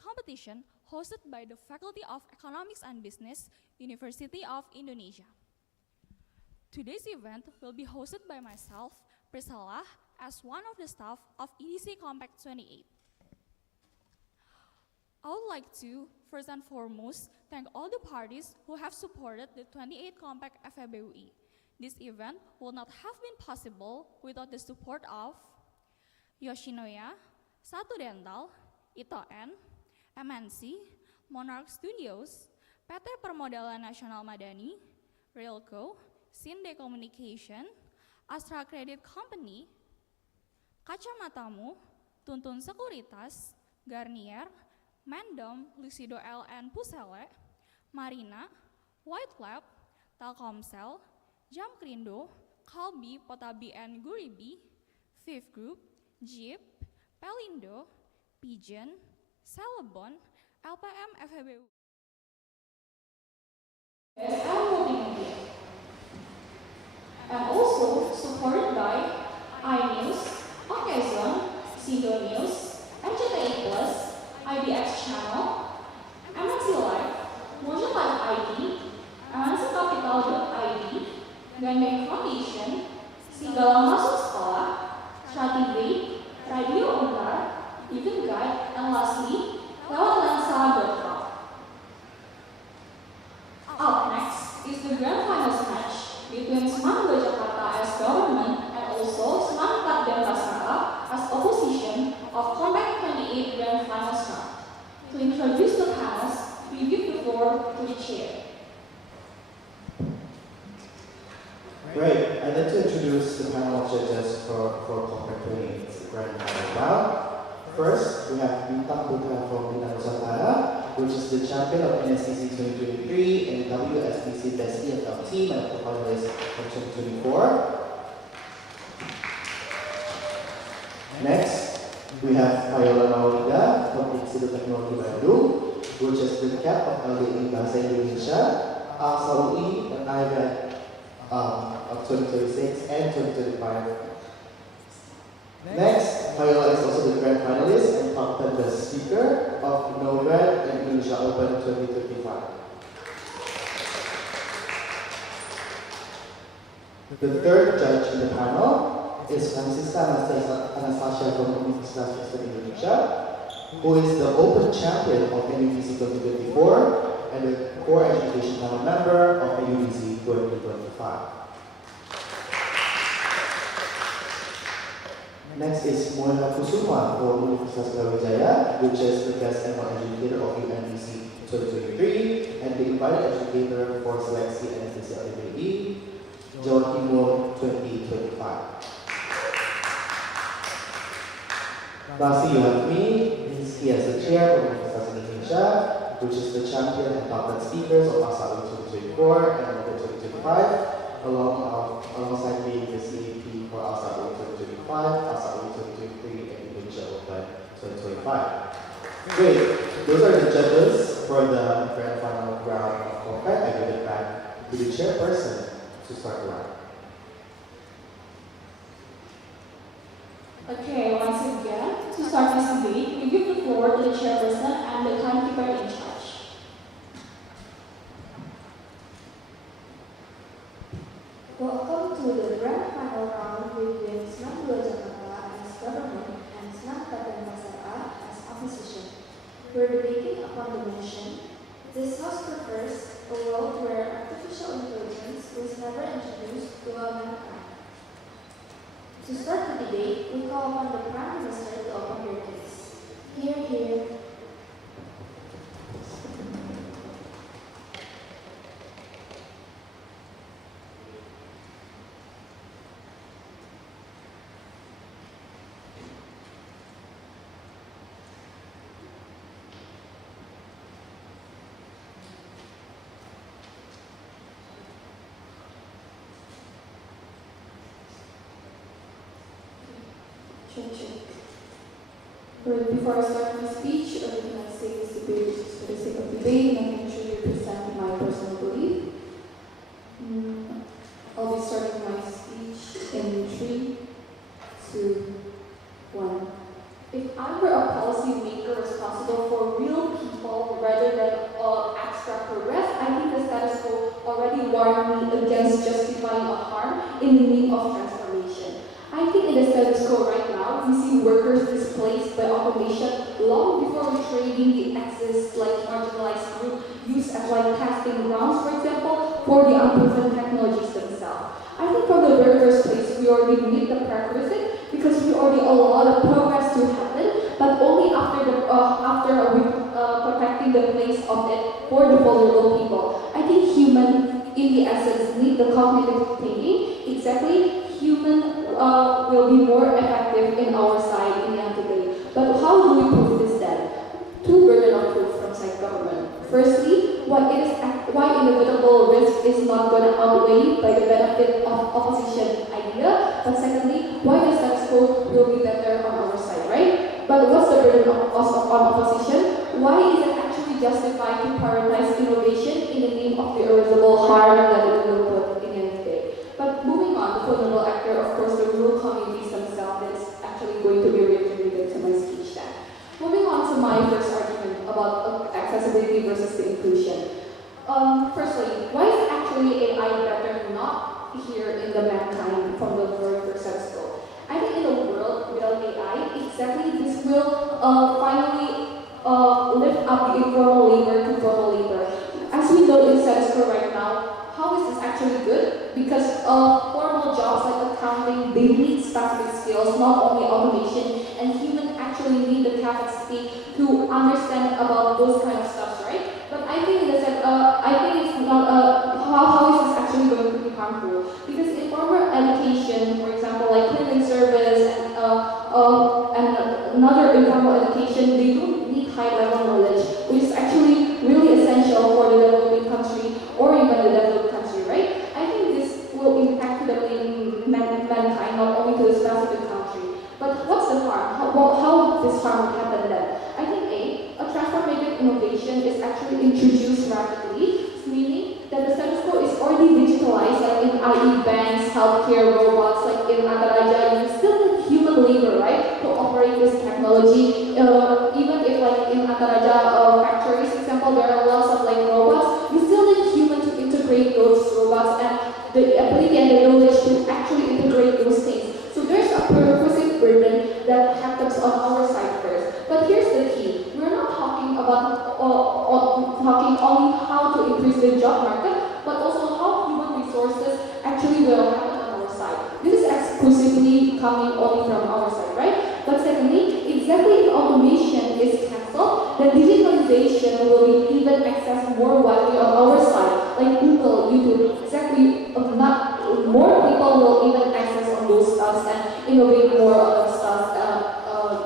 competition hosted by the Faculty of Economics and Business, University of Indonesia. Today's event will be hosted by myself, Priscilla, as one of the staff of EDC KOMPeK 28. I would like to, first and foremost, thank all the parties who have supported the 28 KOMPeK FEBUI. This event would not have been possible without the support of Yoshinoya, Satu Dental, Itoen, MNC, Monarch Studios, PT Permodalan Nasional Madani, Realco, Sinde Communication, Astra Credit Company, Kacamatamu, Tuntun Sekuritas, Garnier, Mendom, Lucido LN Pusele, Marina, White Lab, Telkomsel, Jamkrindo, Kalbi, Potabi and Guribi, Fifth Group, Jeep, Pelindo, Pigeon, Celebon, LPM FEBU. And also supported by iNews, Okezon, Sido News, RCTI Plus, IDX Channel, MNC Live, Mojo Live ID, MNC Capital.id, Gandeng Foundation, Sigala Masuk Sekolah, Strategi, Radio Untar, Event Guide, and lastly, lewatlensa.com. Up next is the grand finals match between Semangat Jakarta as government and also Semangat Denpasar as opposition of KOMPeK 28 grand finals round. To introduce the panels, we give the floor to the chair. Great. I'd like to introduce the panel of judges for KOMPeK 28's grand final round. First, we have Bintang Putra from Bintang Nusantara, which is the champion of NSTC 2023 and WSTC Best EFL team and the finalist of 2024. Next, we have Viola Maulida from Institut Teknologi Bandung, which is the cap of LDI Bahasa Indonesia, Al UI, and IBAN of 2026 and 2025. Next, Viola is also the grand finalist and top 10 best speaker of Novad and Indonesia Open 2025. The third judge in the panel is Francisca Anastasia from Universitas Kristen Indonesia, who is the Open Champion of NUDC 2024 and the Core Education Panel member of NUDC 2025. Next is Moena Kusuma for Universitas Brawijaya, which is the Best Animal Educator of UNDC 2023 and the Invited Educator for Seleksi NSTC LDBI, Jawa Timur 2025. Lastly, you have me, he as the chair of Universitas Indonesia, which is the champion and top 10 speakers of ASA 2024 and Open 2025, alongside being the CAP for ASA 2025, ASA 2023, and Indonesia Open 2025. Great, those are the judges for the grand final round of KOMPeK. I give it back to the chairperson to start the round. Okay, once again, to start this debate, we give the floor to the chairperson and the timekeeper in charge. Welcome to the grand final round between Semangat Jakarta as government and Semangat Denpasar as opposition. We're debating upon the motion, this house prefers a world where artificial intelligence was never introduced to all mankind. To start the debate, we call upon the Prime Minister to open your case. Hear, hear. Before I start my speech, everything I say is debate just for the sake of debate, and I truly represent my personal belief. I'll be starting my speech in 3, 2, 1. If I were a policymaker responsible for real people rather than abstract progress, I think the status quo already warned me against justifying a harm in the name of transformation. I think in the status quo right now, we see workers displaced by automation long before retraining the access like marginalized group used as like testing grounds, for example, for the unproven technologies themselves. I think from the very first place, we already meet the prerequisite because we already a lot of progress to happen, but only after we protecting the place of it for the vulnerable people. I think human, in the essence, need the cognitive thinking. Exactly, human will be more effective in our side in the end of the day. But how do we prove this then? Two burden of proof from side government. Firstly, why inevitable risk is not going to outweigh by the benefit of opposition idea. But secondly, why the status quo will be better on our side, right? But what's the burden on opposition? Why is it actually justified to prioritize innovation in the name of the irreversible harm that it will put in the end of the day? But moving on, the vulnerable actor, of course, the rural communities themselves, that is actually going to be related to my speech then. Moving on to my first argument about accessibility versus the inclusion. Firstly, why is actually AI better not here in the mankind from the very first episode? I think in a world without AI, exactly this will finally lift up the informal labor to formal labor. As we know in status quo right now, how is this actually good? Because formal jobs like accounting, they need specific skills, not only automation, and humans actually need the capacity to understand about those kind of stuff, right? But I think it's not. How is this actually going to be harmful? Because in formal education, for example, like cleaning service and another informal education, they don't need high-level knowledge, which is actually really essential for the developing country or even the developed country, right? I think this will impact mankind, not only to the specific country. But what's the harm? How this harm would happen then? I think a transformative innovation is actually introduced rapidly, meaning that the status quo is already digitalized, like in i.e. banks, healthcare, robots, like in Antaraja, you still need human labor, right, to operate this technology. Even if like in Antaraja factories, for example, there are lots of like robots, you still need human to integrate those robots and the ability and the knowledge to actually integrate those things. So there's a prerequisite burden that happens on our side first. But here's the key: we're not talking about talking only how to increase the job market, but also how human resources actually will happen on our side. This is exclusively coming only from our side, right? But secondly, exactly if automation is cancelled, then digitalization will be even accessed more widely on our side, like Google, YouTube. Exactly, not more people will even access on those stuff and innovate more on those stuff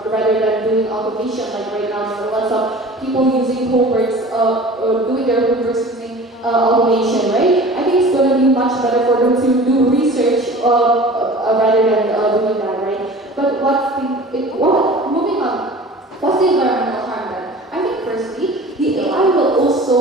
rather than doing automation. Like right now, there are lots of people using homeworks, doing their homeworks using automation, right? I think it's going to be much better for them to do research rather than doing that, right? But moving on, what's the environmental harm then? I think firstly, the AI will also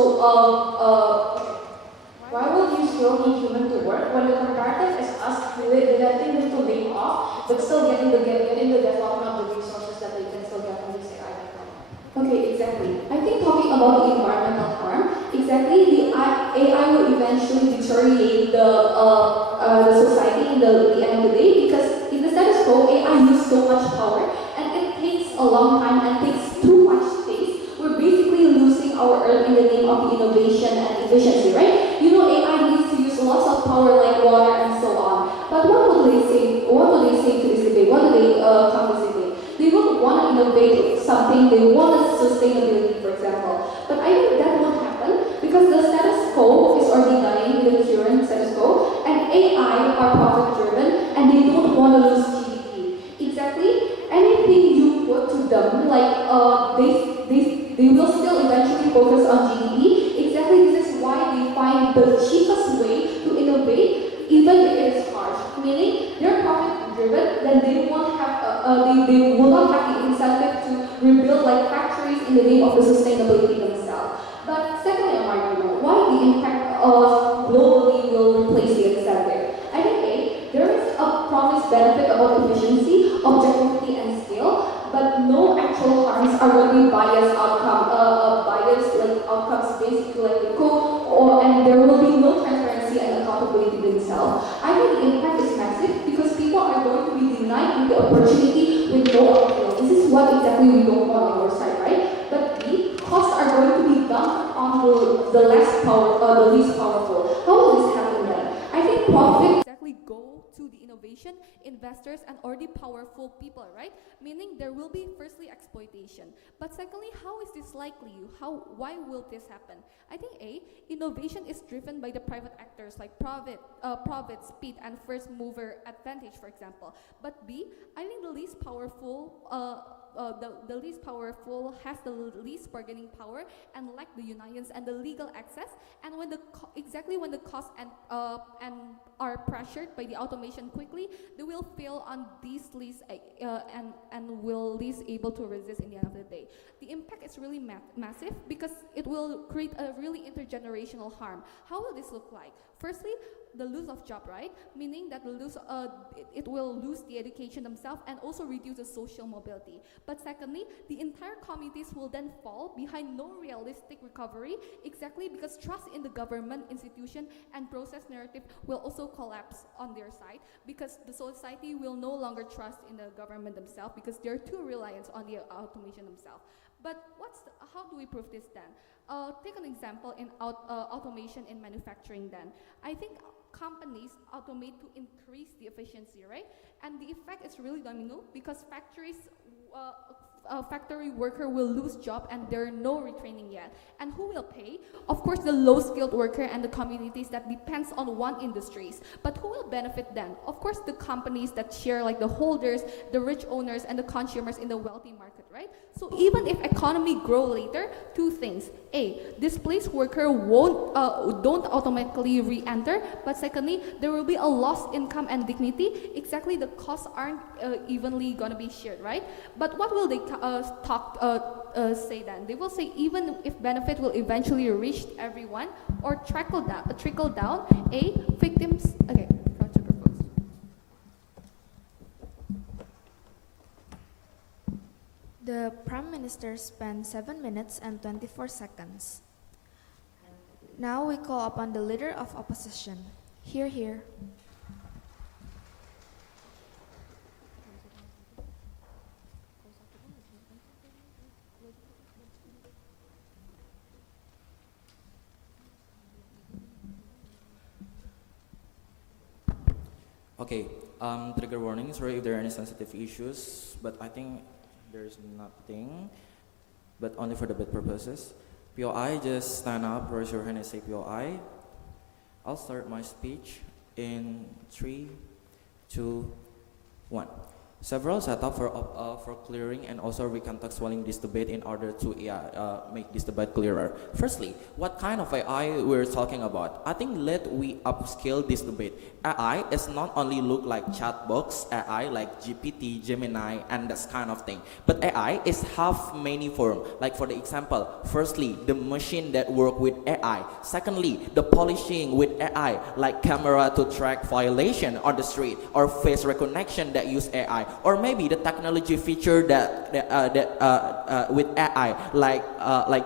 why would you still need human to work when the comparative is us letting them to lay off, but still getting the development of the resources that they can still get from this AI technology? Okay, exactly. I think talking about the environmental harm, exactly the AI will eventually deteriorate the society in the end of the day, because in the status quo, AI uses so much power and it takes a long time and takes too much space. We're basically losing our earth in the name of the innovation and efficiency, right? You know, AI needs to use lots of power like water and so on. But what would they say? What would they say to this debate? What do they come to this debate? They would want to innovate something. They want sustainability, for example. But I think that won't happen because the status quo is already dying in the current status quo, and AI are profit-driven and they don't want to lose GDP. Exactly. Anything you put to them, like they will still eventually focus on GDP. Exactly, this is why they find the cheapest way to innovate, even if it is hard. Meaning, they're profit-driven, then they won't have they will not have the incentive to rebuild like factories in the name of the sustainability themselves. But secondly, I'm arguing why the impact of globally will replace the incentive. I think there is a promised benefit about efficiency, objectivity, and scale, but no actual are going to be biased like outcomes basically like the code, and there will be no transparency and accountability themselves. I think the impact is massive because people are going to be denied the opportunity with no appeal. This is what exactly we don't want on our side, right? But B, costs are going to be dumped on the least powerful. How will this happen then? I think profit exactly go to the innovation, investors, and already powerful people, right? Meaning there will be firstly exploitation. But secondly, how is this likely? Why will this happen? I think A, innovation is driven by the private actors like profit, speed, and first mover advantage, for example. But B, I think the least powerful has the least bargaining power and lack the unions and the legal access. And when the costs and are pressured by the automation quickly, they will fail on these least and will least able to resist in the end of the day. The impact is really massive because it will create a really intergenerational harm. How will this look like? Firstly, the loss of job, right? Meaning that it will lose the education themselves and also reduce the social mobility. But secondly, the entire communities will then fall behind no realistic recovery, exactly because trust in the government, institution, and process narrative will also collapse on their side because the society will no longer trust in the government themselves because they're too reliant on the automation themselves. But how do we prove this then? Take an example in automation in manufacturing then. I think companies automate to increase the efficiency, right? And the effect is really domino because factory worker will lose job and there are no retraining yet. And who will pay? Of course, the low-skilled worker and the communities that depends on one industries. But who will benefit then? Of course, the companies that share like the holders, the rich owners, and the consumers in the wealthy market, right? So even if economy grow later, two things. A, displaced worker don't automatically re-enter, but secondly, there will be a lost income and dignity. Exactly, the costs aren't evenly gonna be shared, right? But what will they say then? They will say even if benefit will eventually reach everyone or trickle down, A, victims. Okay. The Prime Minister spent 7 minutes and 24 seconds. Now we call upon the Leader of Opposition. Hear, hear. Okay, trigger warning, sorry if there are any sensitive issues, but I think there's nothing, but only for the bid purposes. POI, just stand up, raise your hand and say POI. I'll start my speech in 3, 2, 1. Several setup for clearing and also recontextualizing this debate in order to make this debate clearer. Firstly, what kind of AI we're talking about? I think we upscale this debate. AI is not only look like chatbox AI like GPT, Gemini, and this kind of thing, but AI is have many form. Like for the example, firstly, the machine that work with AI. Secondly, the polishing with AI, like camera to track violation on the street, or face recognition that use AI. Or maybe the technology feature that with AI, like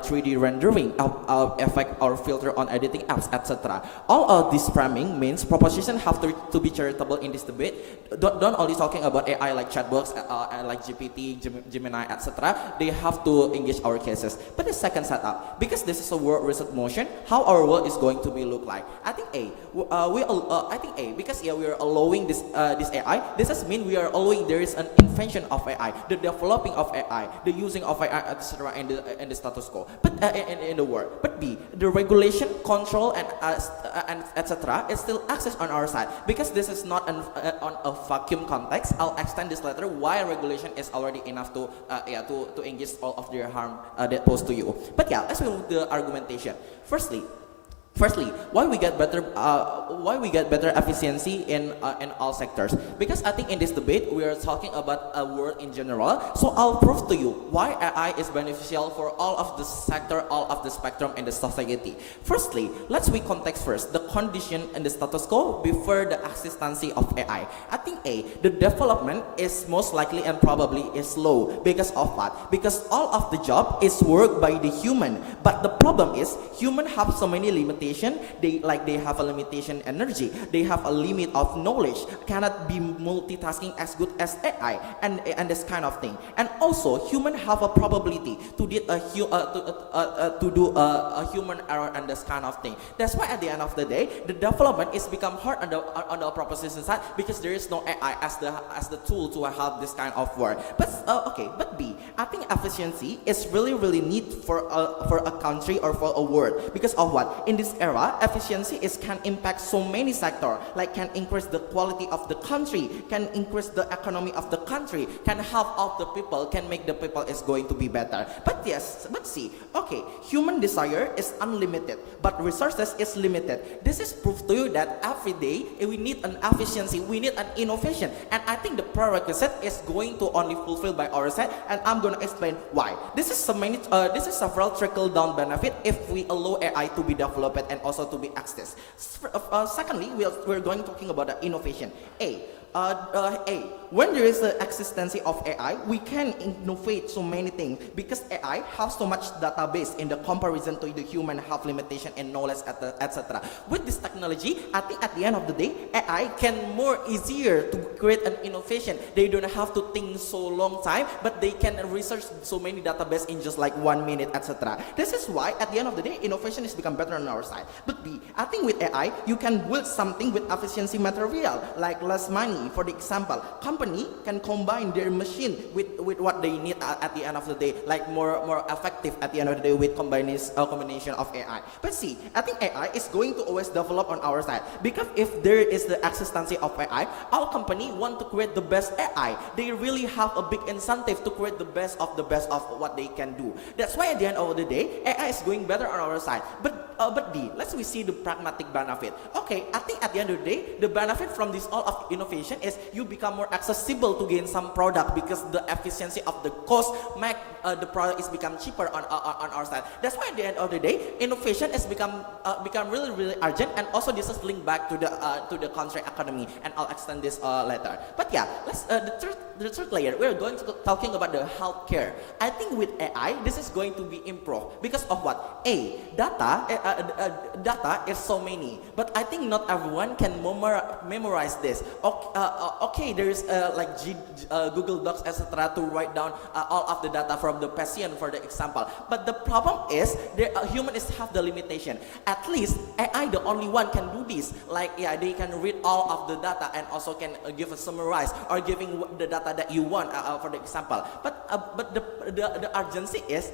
3D rendering, effect or filter on editing apps, etc. All of this framing means proposition have to be charitable in this debate. Don't only talking about AI like chatbots, like GPT, Gemini, etc. They have to engage our cases. But the second setup, because this is a world research motion, how our world is going to be look like? I think I think A, because we are allowing this AI. This does mean we are allowing there is an invention of AI, the developing of AI, the using of AI, etc. in the status quo, but in the world. But B, the regulation, control, and etc. is still access on our side, because this is not on a vacuum context. I'll extend this later why regulation is already enough to engage all of their harm that posed to you. But let's move to the argumentation. Firstly, Firstly, why we get better efficiency in all sectors? Because I think in this debate we are talking about a world in general. So I'll prove to you why AI is beneficial for all of the sector, all of the spectrum in the society. Firstly, let's we context first the condition and the status quo before the existence of AI. I think the development is most likely and probably is slow because of what? Because all of the job is worked by the human, but the problem is human have so many limitations. They have a limitation energy, they have a limit of knowledge, cannot be multitasking as good as AI and this kind of thing. And also human have a probability to do a human error and this kind of thing. That's why at the end of the day the development is become hard on the proposition side, because there is no AI as the tool to have this kind of work. But but B, I think efficiency is really need for a country or for a world, because of what? In this era, efficiency can impact so many sectors, like can increase the quality of the country, can increase the economy of the country, can help out the people, can make the people is going to be better. But see, human desire is unlimited, but resources is limited. This is proof to you that every day we need an efficiency, we need an innovation, and I think the prerequisite is going to only fulfilled by our side, and I'm going to explain why. This is several trickle down benefit if we allow AI to be developed and also to be accessed. Secondly, we're going talking about the innovation. When there is the existence of AI, we can innovate so many things, because AI has so much database in the comparison to the human have limitation and knowledge, etc. With this technology, I think at the end of the day, AI can more easier to create an innovation. They don't have to think so long time, but they can research so many database in just like 1 minute, etc. This is why at the end of the day, innovation is become better on our side. But B, I think with AI, you can build something with efficiency material, like less money. For the example, company can combine their machine with what they need at the end of the day, like more effective at the end of the day with combination of AI. But see, I think AI is going to always develop on our side, because if there is the existence of AI, our company want to create the best AI. They really have a big incentive to create the best of what they can do. That's why at the end of the day, AI is going better on our side. But D, let's we see the pragmatic benefit. I think at the end of the day, the benefit from this all of innovation is you become more accessible to gain some product, because the efficiency of the cost make the product is become cheaper on our side. That's why at the end of the day, innovation has become really urgent, and also this is linked back to the country economy, and I'll extend this later. But yeah, let's the third layer, we're going to talking about the healthcare. I think with AI, this is going to be improved because of what? Data is so many, but I think not everyone can memorize this. There is Google Docs, etc., to write down all of the data from the patient, for the example. But the problem is, humans have the limitation. At least AI, the only one can do this. They can read all of the data and also can give a summarize or giving the data that you want, for the example. But the urgency is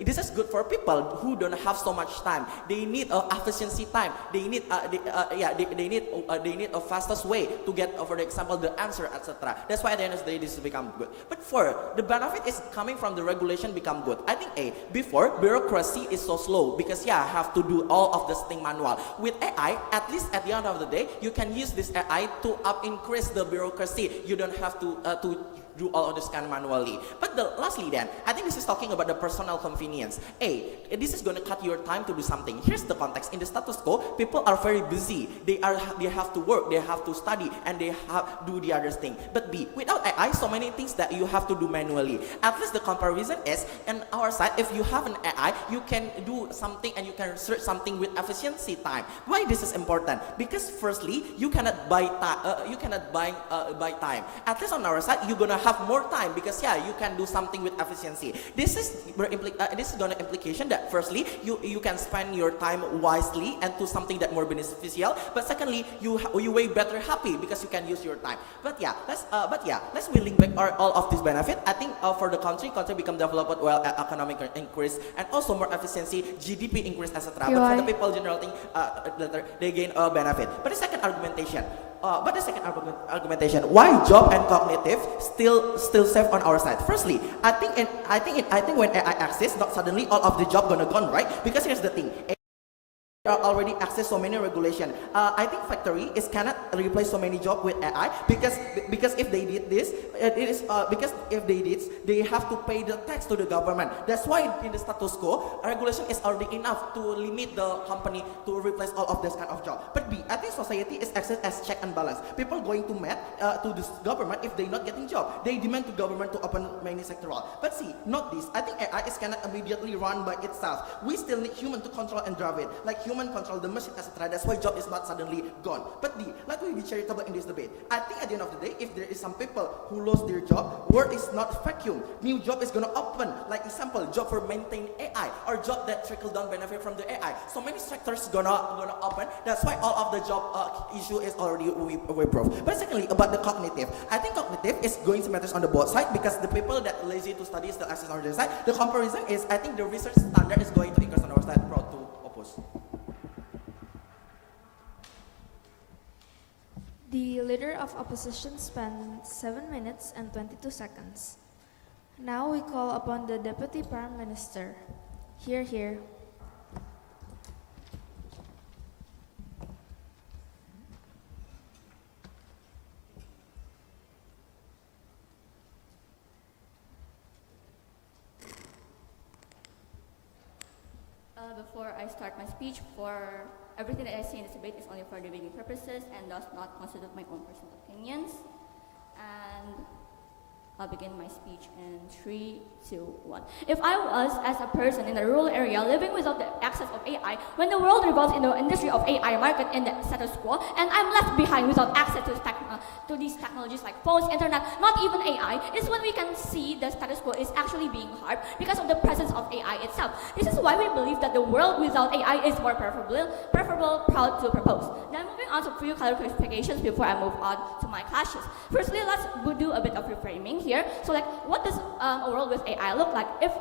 this is good for people who don't have so much time. They need efficiency time. They need a fastest way to get, for the example, the answer, etc. That's why at the end of the day this has become good. But the benefit is coming from the regulation become good. I think before bureaucracy is so slow, because have to do all of this thing manual. With AI, at least at the end of the day, you can use this AI to increase the bureaucracy. You don't have to do all of this kind of manually. But lastly then, I think this is talking about the personal convenience. This is going to cut your time to do something. Here's the context. In the status quo, people are very busy. They have to work, they have to study, and they have do the other thing. But B, without AI, so many things that you have to do manually. At least the comparison is, on our side, if you have an AI, you can do something and you can research something with efficiency time. Why this is important? Because firstly, you cannot buy time. At least on our side, you're gonna have more time, because you can do something with efficiency. This is going to implication that firstly you can spend your time wisely and do something that more beneficial. But secondly, you way better happy because you can use your time. Let's we link back all of this benefit. I think for the country become developed well, economic increase, and also more efficiency, GDP increase, etc. But for the people, general thing, they gain a benefit. But the second argumentation. Why job and cognitive still safe on our side? Firstly, I think when AI exists, not suddenly all of the job gonna gone, right? Because here's the thing. are already access so many regulation. I think factory is cannot replace so many job with AI because if they did this, it is because if they did, they have to pay the tax to the government. That's why in the status quo, regulation is already enough to limit the company to replace all of this kind of job. But B, I think society is access as check and balance. People going to mad to this government if they not getting job. They demand to government to open many sectoral. But see, not this. I think AI is cannot immediately run by itself. We still need human to control and drive it. Like human control the machine, etc. That's why job is not suddenly gone. But D, let me be charitable in this debate. I think at the end of the day, if there is some people who lost their job, world is not vacuum. New job is gonna open. Like example, job for maintain AI or job that trickle down benefit from the AI. So many sectors gonna open. That's why all of the job issue is already we proof. But secondly, about the cognitive, I think cognitive is going to matters on the both side because the people that lazy to study still access on their side. The comparison is, I think the research standard is going to increase on our side. Proud to oppose. The Leader of Opposition spent 7 minutes and 22 seconds. Now we call upon the Deputy Prime Minister. Hear, hear. Before I start my speech, for everything that I say in this debate is only for debating purposes and does not constitute my own personal opinions. And I'll begin my speech in 3, 2, 1. If I was, as a person in a rural area, living without the access of AI, when the world revolves in the industry of AI market in the status quo, and I'm left behind without access to these technologies like phones, internet, not even AI, is when we can see the status quo is actually being harmed because of the presence of AI itself. This is why we believe that the world without AI is more preferable, proud to propose. Now moving on to a few clarifications before I move on to my clashes. Firstly, let's do a bit of reframing here. So like, what does a world with AI look like? If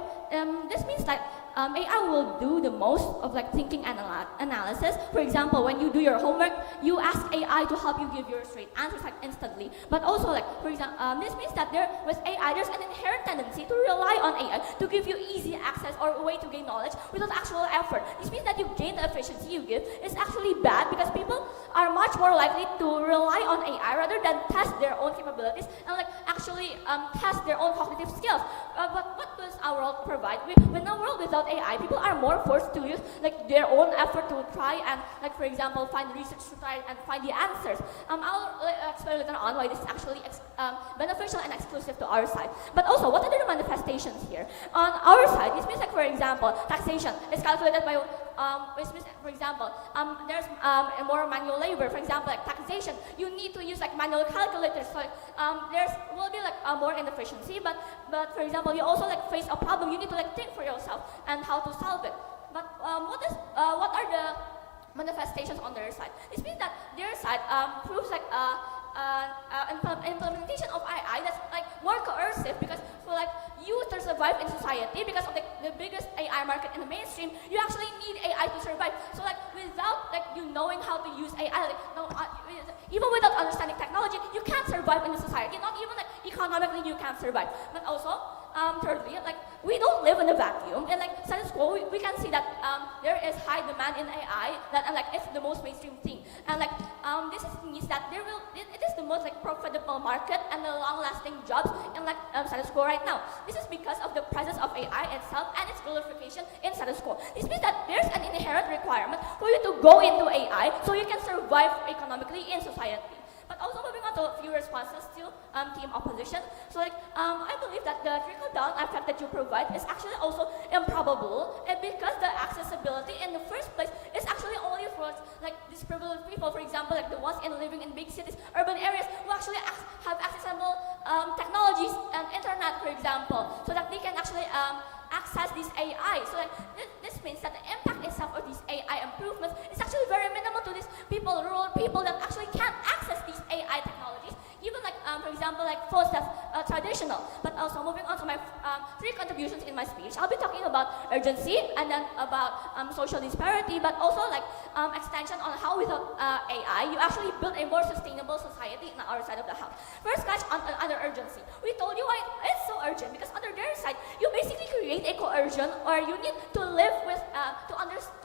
this means like AI will do the most of like thinking and analysis. For example, when you do your homework, you ask AI to help you give your straight answers like instantly. But also like, for example, this means that with AI, there's an inherent tendency to rely on AI to give you easy access or a way to gain knowledge without actual effort. This means that you gain the efficiency you give is actually bad because people are much more likely to rely on AI rather than test their own capabilities and like actually test their own cognitive skills. But what does our world provide? When a world without AI, people are more forced to use like their own effort to try and like, for example, find research to try and find the answers. I'll explain later on why this is actually beneficial and exclusive to our side. But also, what are the manifestations here? On our side, this means like, for example, taxation is calculated by which means, for example, there's more manual labor. For example, like taxation, you need to use like manual calculators. So there's will be like more inefficiency. But for example, you also like face a problem. You need to like think for yourself and how to solve it. But what are the manifestations on their side? This means that their side proves like implementation of AI that's like more coercive because for like you to survive in society because of the biggest AI market in the mainstream, you actually need AI to survive. So like without like you knowing how to use AI, like even without understanding technology, you can't survive in the society. Not even like economically you can't survive. But also, thirdly, like we don't live in a vacuum. And like status quo, we can see that there is high demand in AI, and like it's the most mainstream thing. And like this means that it is the most like profitable market and the long-lasting jobs in like status quo right now. This is because of the presence of AI itself and its glorification in status quo. This means that there's an inherent requirement for you to go into AI so you can survive economically in society. But also moving on to a few responses to team opposition. So like I believe that the trickle-down effect that you provide is actually also improbable, and because the accessibility in the first place is actually only for like disprivileged people. For example, like the ones living in big cities, urban areas, who actually have accessible technologies and internet, for example, so that they can actually access this AI. So like this means that the impact itself of these AI improvements is actually very minimal to these people, rural people that actually can't access these AI technologies. Even like for example, like phones that's traditional. But also moving on to my three contributions in my speech, I'll be talking about urgency and then about social disparity, but also like extension on how without AI, you actually build a more sustainable society in our side of the house. First, catch on under urgency. We told you why it's so urgent because under their side, you basically create a coercion, or you need to live with,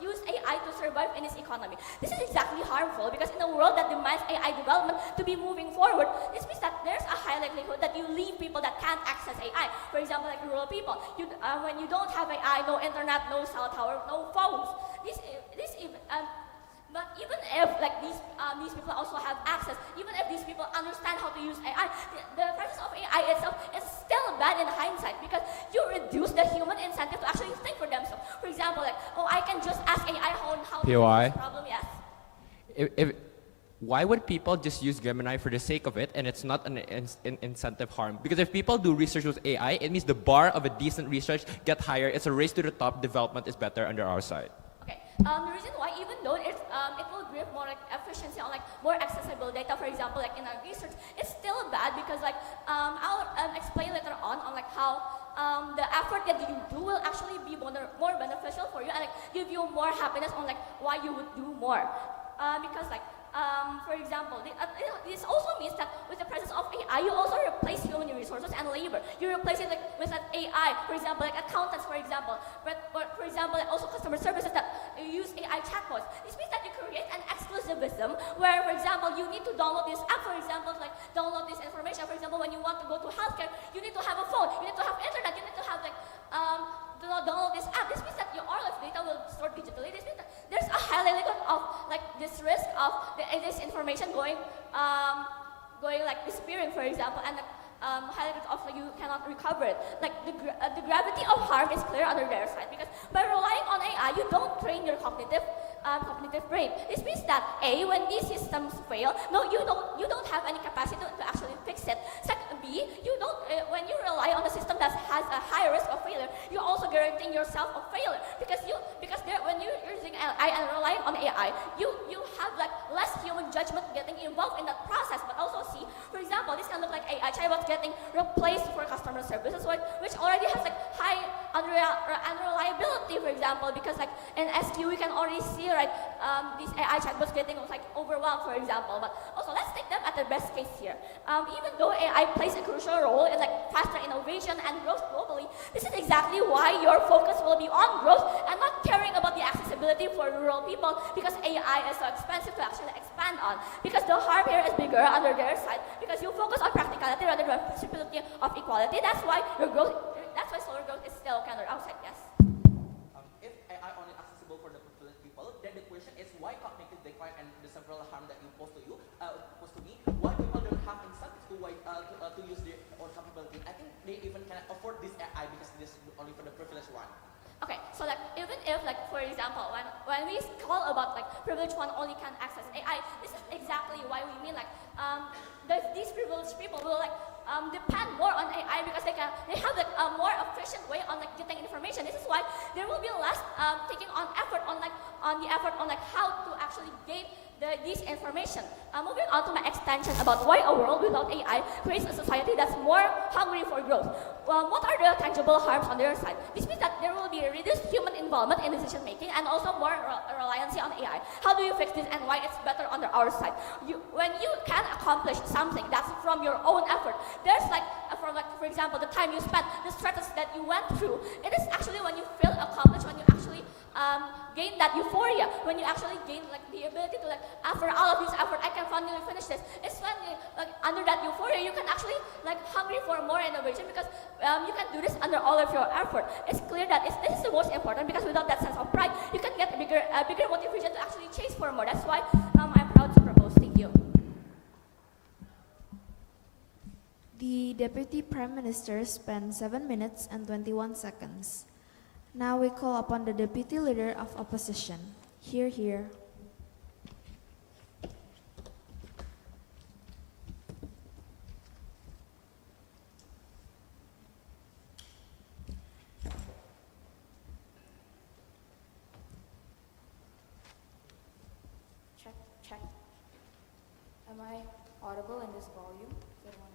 use AI to survive in this economy. This is exactly harmful because in a world that demands AI development to be moving forward, this means that there's a high likelihood that you leave people that can't access AI. For example, like rural people, when you don't have AI, no internet, no cell tower, no phones. But even if like these people also have access, even if these people understand how to use AI, the presence of AI itself is still bad in hindsight because you reduce the human incentive to actually think for themselves. For example, like, oh, I can just ask AI how to fix POI? this problem. Yes. Why would people just use Gemini for the sake of it and it's not an incentive harm? Because if people do research with AI, it means the bar of a decent research get higher. It's a race to the top. Development is better under our side. Okay. The reason why, even though it will give more like efficiency on like more accessible data, for example, like in our research, it's still bad because like I'll explain later on like how the effort that you do will actually be more beneficial for you and like give you more happiness on like why you would do more. Because like for example, this also means that with the presence of AI, you also replace human resources and labor. You replace it like with an AI, for example, like accountants, for example. But for example, like also customer services that use AI chatbots. This means that you create an exclusivism where, for example, you need to download this app, for example, like download this information. For example, when you want to go to healthcare, you need to have a phone, you need to have internet, you need to have like download this app. This means that your all of data will be stored digitally. This means that there's a high likelihood of like this risk of this information going like disappearing, for example, and high likelihood of you cannot recover it. Like the gravity of harm is clear under their side because by relying on AI, you don't train your cognitive brain. This means that when these systems fail, no, you don't have any capacity to actually fix it. Second, B, you don't when you rely on a system that has a high risk of failure, you're also guaranteeing yourself of failure because when you're using AI and relying on AI, you have like less human judgment getting involved in that process. But also see, for example, this can look like AI chatbots getting replaced for customer services, which already has like high unreliability, for example, because like in SQ we can already see right these AI chatbots getting like overwhelmed, for example. But also let's take them at the best case here. Even though AI plays a crucial role in like faster innovation and growth globally, this is exactly why your focus will be on growth and not caring about the accessibility for rural people because AI is so expensive to actually expand on. Because the harm here is bigger under their side because you focus on practicality rather than possibility of equality. That's why slower growth is still kind of outside. Yes. If AI only accessible for the privileged people, then the question is why cognitive decline and the several harm that you pose to me, why people don't have incentives to use their own capability? I think they even cannot afford this AI because this is only for the privileged one. Okay, so like even if like for example when we call about like privileged one only can access AI, this is exactly why we mean like these privileged people will like depend more on AI because they have like a more efficient way on like getting information. This is why there will be less taking on effort on how to actually gain this information. Moving on to my extension about why a world without AI creates a society that's more hungry for growth. What are the tangible harms on their side? This means that there will be reduced human involvement in decision making and also more reliance on AI. How do you fix this and why it's better under our side? When you can accomplish something that's from your own effort, there's like for example the time you spent, the strategies that you went through. It is actually when you feel accomplished, when you actually gain that euphoria, when you actually gain like the ability to like after all of this effort, I can finally finish this. It's when like under that euphoria, you can actually like hungry for more innovation because you can do this under all of your effort. It's clear that this is the most important because without that sense of pride, you can get a bigger motivation to actually chase for more. That's why I'm proud to propose. Thank you. The Deputy Prime Minister spent 7 minutes and 21 seconds. Now we call upon the Deputy Leader of Opposition. Hear, hear. Check. Am I audible in this volume? Is everyone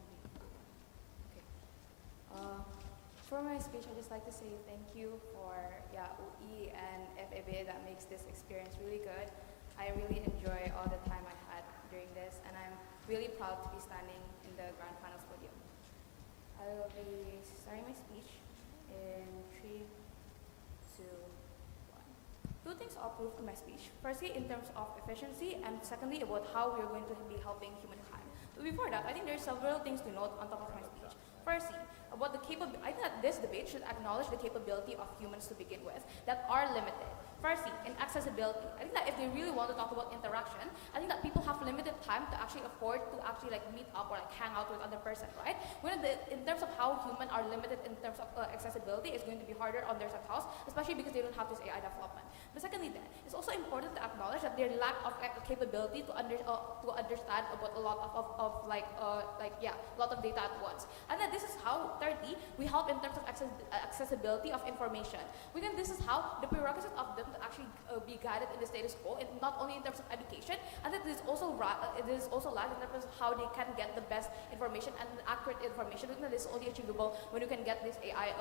For my speech, I'd just like to say thank you for UI and FAB that makes this experience really good. I really enjoy all the time I had during this, and I'm really proud to be standing in the grand finals podium. I will be starting my speech in 3, 2, 1. Two things I'll prove in my speech. Firstly, in terms of efficiency, and secondly, about how we're going to be helping humankind. But before that, I think there's several things to note on top of my speech. Firstly, about the capability, I think that this debate should acknowledge the capability of humans to begin with that are limited. Firstly, in accessibility, I think that if they really want to talk about interaction, I think that people have limited time to actually afford to actually like meet up or like hang out with other person, right? In terms of how humans are limited in terms of accessibility, it's going to be harder on their house, especially because they don't have this AI development. But secondly, then it's also important to acknowledge that their lack of capability to understand about a lot of a lot of data at once, and then this is how thirdly we help in terms of accessibility of information. This is how the prerequisite of them to actually be guided in the status quo, and not only in terms of education, and that it is also lagged in terms of how they can get the best information and accurate information. This is only achievable when you can get this AI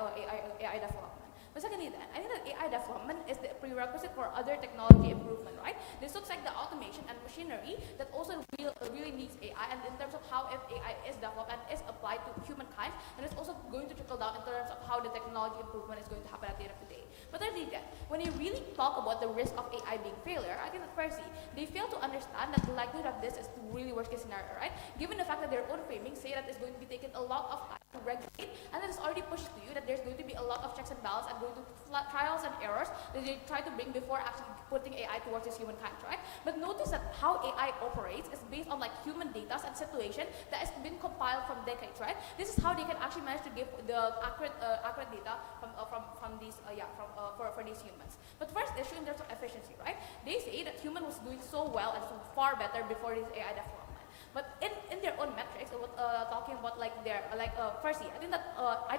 development. But secondly then, I think that AI development is the prerequisite for other technology improvement, right? This looks like the automation and machinery that also really needs AI, and in terms of how if AI is developed and is applied to humankind, and it's also going to trickle down in terms of how the technology improvement is going to happen at the end of the day. But thirdly then, when you really talk about the risk of AI being failure, I think that firstly, they fail to understand that the likelihood of this is the really worst case scenario, right? Given the fact that their own framing say that it's going to be taking a lot of time to regulate, and that it's already pushed to you that there's going to be a lot of checks and balances and going to trials and errors that they try to bring before actually putting AI towards this humankind, right? But notice that how AI operates is based on like human data and situation that has been compiled from decades, right? This is how they can actually manage to give the accurate data from these for these humans. But first issue in terms of efficiency, right? They say that human was doing so well and so far better before this AI development. But in their own metrics, talking about like their firstly, I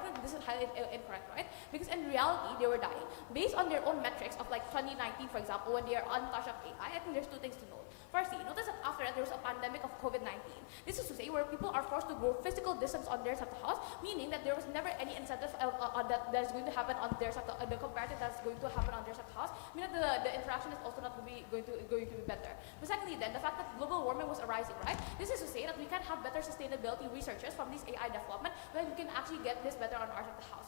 think this is highly incorrect, right? Because in reality, they were dying based on their own metrics of like 2019, for example, when they are untouched of AI. I think there's two things to note. Firstly, notice that after that there was a pandemic of COVID-19. This is to say where people are forced to go physical distance on their side of the house, meaning that there was never any incentive that is going to happen on their side, the comparative that's going to happen on their side of the house, meaning that the interaction is also not going to be better. But secondly, then the fact that global warming was arising, right? This is to say that we can have better sustainability researchers from this AI development, when we can actually get this better on our side of the house.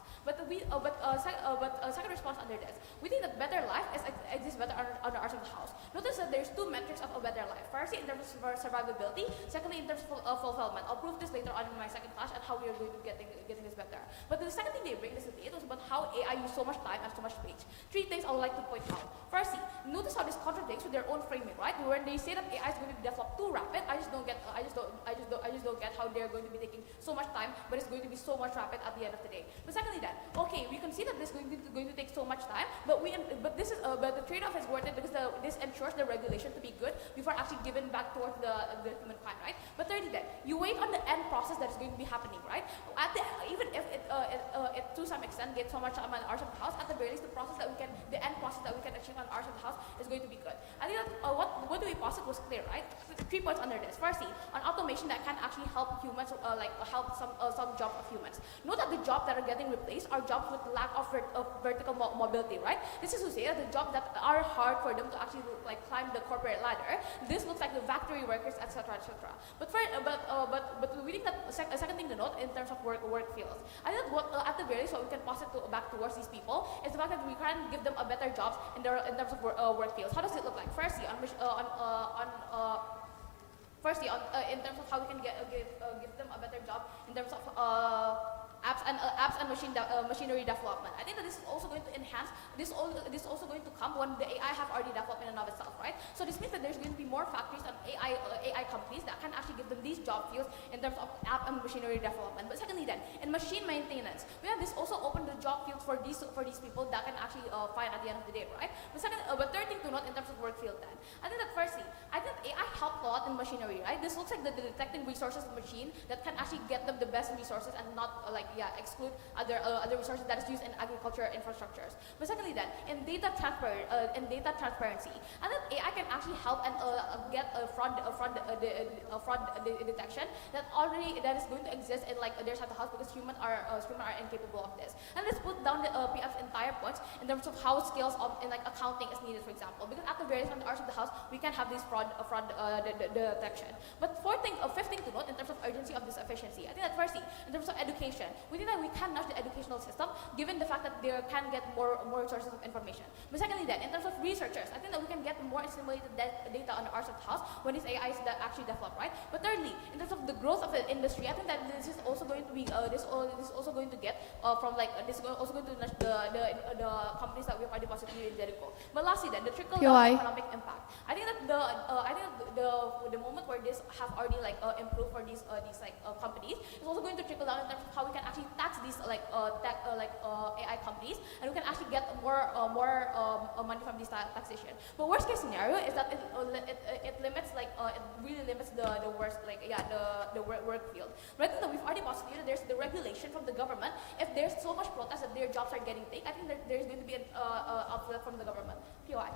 Second response under this, we think that better life exists better on our side of the house. Notice that there's two metrics of a better life. Firstly, in terms of survivability. Secondly, in terms of fulfillment. I'll prove this later on in my second class and how we are going to getting this better. But the second thing they bring this debate was about how AI use so much time and so much speech. Three things I would like to point out. Firstly, notice how this contradicts with their own framing, right? When they say that AI is going to be developed too rapid, I just don't get how they're going to be taking so much time, but it's going to be so much rapid at the end of the day. But secondly, then, okay, we can see that this is going to take so much time, but the trade-off is worth it because this ensures the regulation to be good before actually giving back towards the humankind, right? But thirdly, then, you wait on the end process that is going to be happening, right? Even if it to some extent gets so much time on our side of the house, at the very least, the end process that we can achieve on our side of the house is going to be good. I think that what do we posit was clear, right? 3 points under this. Firstly, on automation that can actually help humans, help some jobs of humans. Note that the jobs that are getting replaced are jobs with lack of vertical mobility, right? This is to say that the jobs that are hard for them to actually climb the corporate ladder. This looks like the factory workers, etc., etc. But we think that a second thing to note in terms of work fields. I think that at the very least what we can posit back towards these people is the fact that we can give them a better jobs in terms of work fields. How does it look like? Firstly, in terms of how we can give them a better job in terms of apps and machinery development. I think that this is also going to enhance. This is also going to come when the AI have already developed in and of itself, right? So this means that there's going to be more factories and AI companies that can actually give them these job fields in terms of app and machinery development. But secondly, then in machine maintenance, we have this also open the job fields for these people that can actually find at the end of the day, right? But third thing to note in terms of work field, then I think that firstly, I think AI helped a lot in machinery, right? This looks like the detecting resources machine that can actually get them the best resources and not exclude other resources that is used in agriculture infrastructures. But secondly, then in data transparency, and then AI can actually help and get a fraud detection that is going to exist in their side of the house because humans are incapable of this. And let's put down the PF's entire points in terms of how skills in accounting is needed, for example, because at the various hours of the house we can have this fraud detection. But fifth thing to note in terms of urgency of this efficiency, I think that firstly, in terms of education, we think that we can nudge the educational system given the fact that they can get more sources of information. But secondly, then in terms of researchers, I think that we can get more stimulated data on the hours of the house when these AIs that actually develop, right? But thirdly, in terms of the growth of the industry, I think that this is also going to be this is also going to get this is also going to nudge the companies that we have deposited in Jericho. But lastly, then the trickle down POI. economic impact. I think that the moment where this have already improved for these companies is also going to trickle down in terms of how we can actually tax these AI companies, and we can actually get more money from this taxation. But worst case scenario is that it limits it really limits the work field. But I think that we've already postulated there's the regulation from the government. If there's so much protest that their jobs are getting taken, I think that there's going to be an outlet from the government. POI.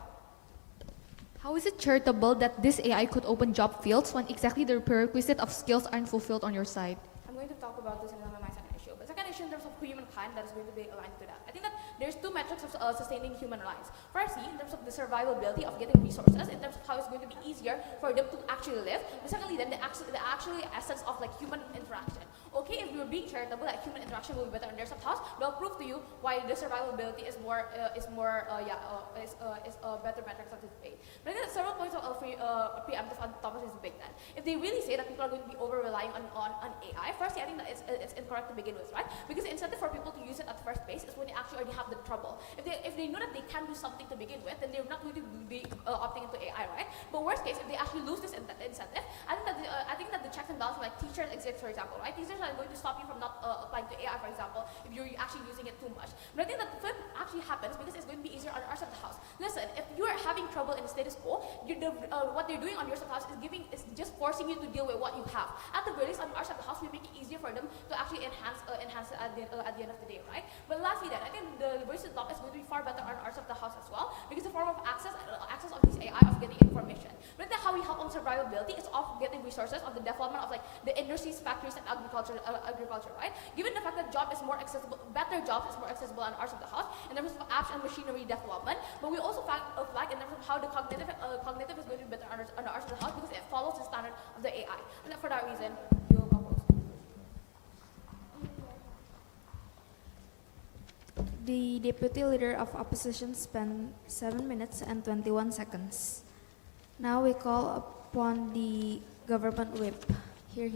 How is it charitable that this AI could open job fields when exactly the prerequisite of skills aren't fulfilled on your side? I'm going to talk about this in my second issue. But second issue in terms of humankind that is going to be aligned to that. I think that there's two metrics of sustaining human lives. Firstly, in terms of the survivability of getting resources, in terms of how it's going to be easier for them to actually live. But secondly, then the actually essence of human interaction. Okay, if you're being charitable, that human interaction will be better in their house, they'll prove to you why the survivability is better metrics of this debate. But I think that several points of preemptive on Thomas is big then. If they really say that people are going to be over relying on AI, firstly, I think that it's incorrect to begin with, right? Because the incentive for people to use it at first place is when they actually already have the trouble. If they know that they can do something to begin with, then they're not going to be opting into AI, right? But worst case, if they actually lose this incentive, I think that the checks and balances like teachers exist, for example, right? Teachers are going to stop you from not applying to AI, for example, if you're actually using it too much. But I think that the flip actually happens because it's going to be easier on our side of the house. Listen, if you are having trouble in the status quo, what they're doing on your side of the house is just forcing you to deal with what you have. At the very least, on our side of the house, we make it easier for them to actually enhance it at the end of the day, right? But lastly, then I think the voice to the top is going to be far better on our side of the house as well, because the form of access of this AI of getting information. But then how we help on survivability is of getting resources of the development of the industries, factories, and agriculture, right? Given the fact that better jobs is more accessible on our side of the house in terms of apps and machinery development, but we also flag in terms of how the cognitive is going to be better on our side of the house because it follows the standard of the AI. And for that reason, we will oppose. The Deputy Leader of Opposition spent 7 minutes and 21 seconds. Now we call upon the Government Whip. Here.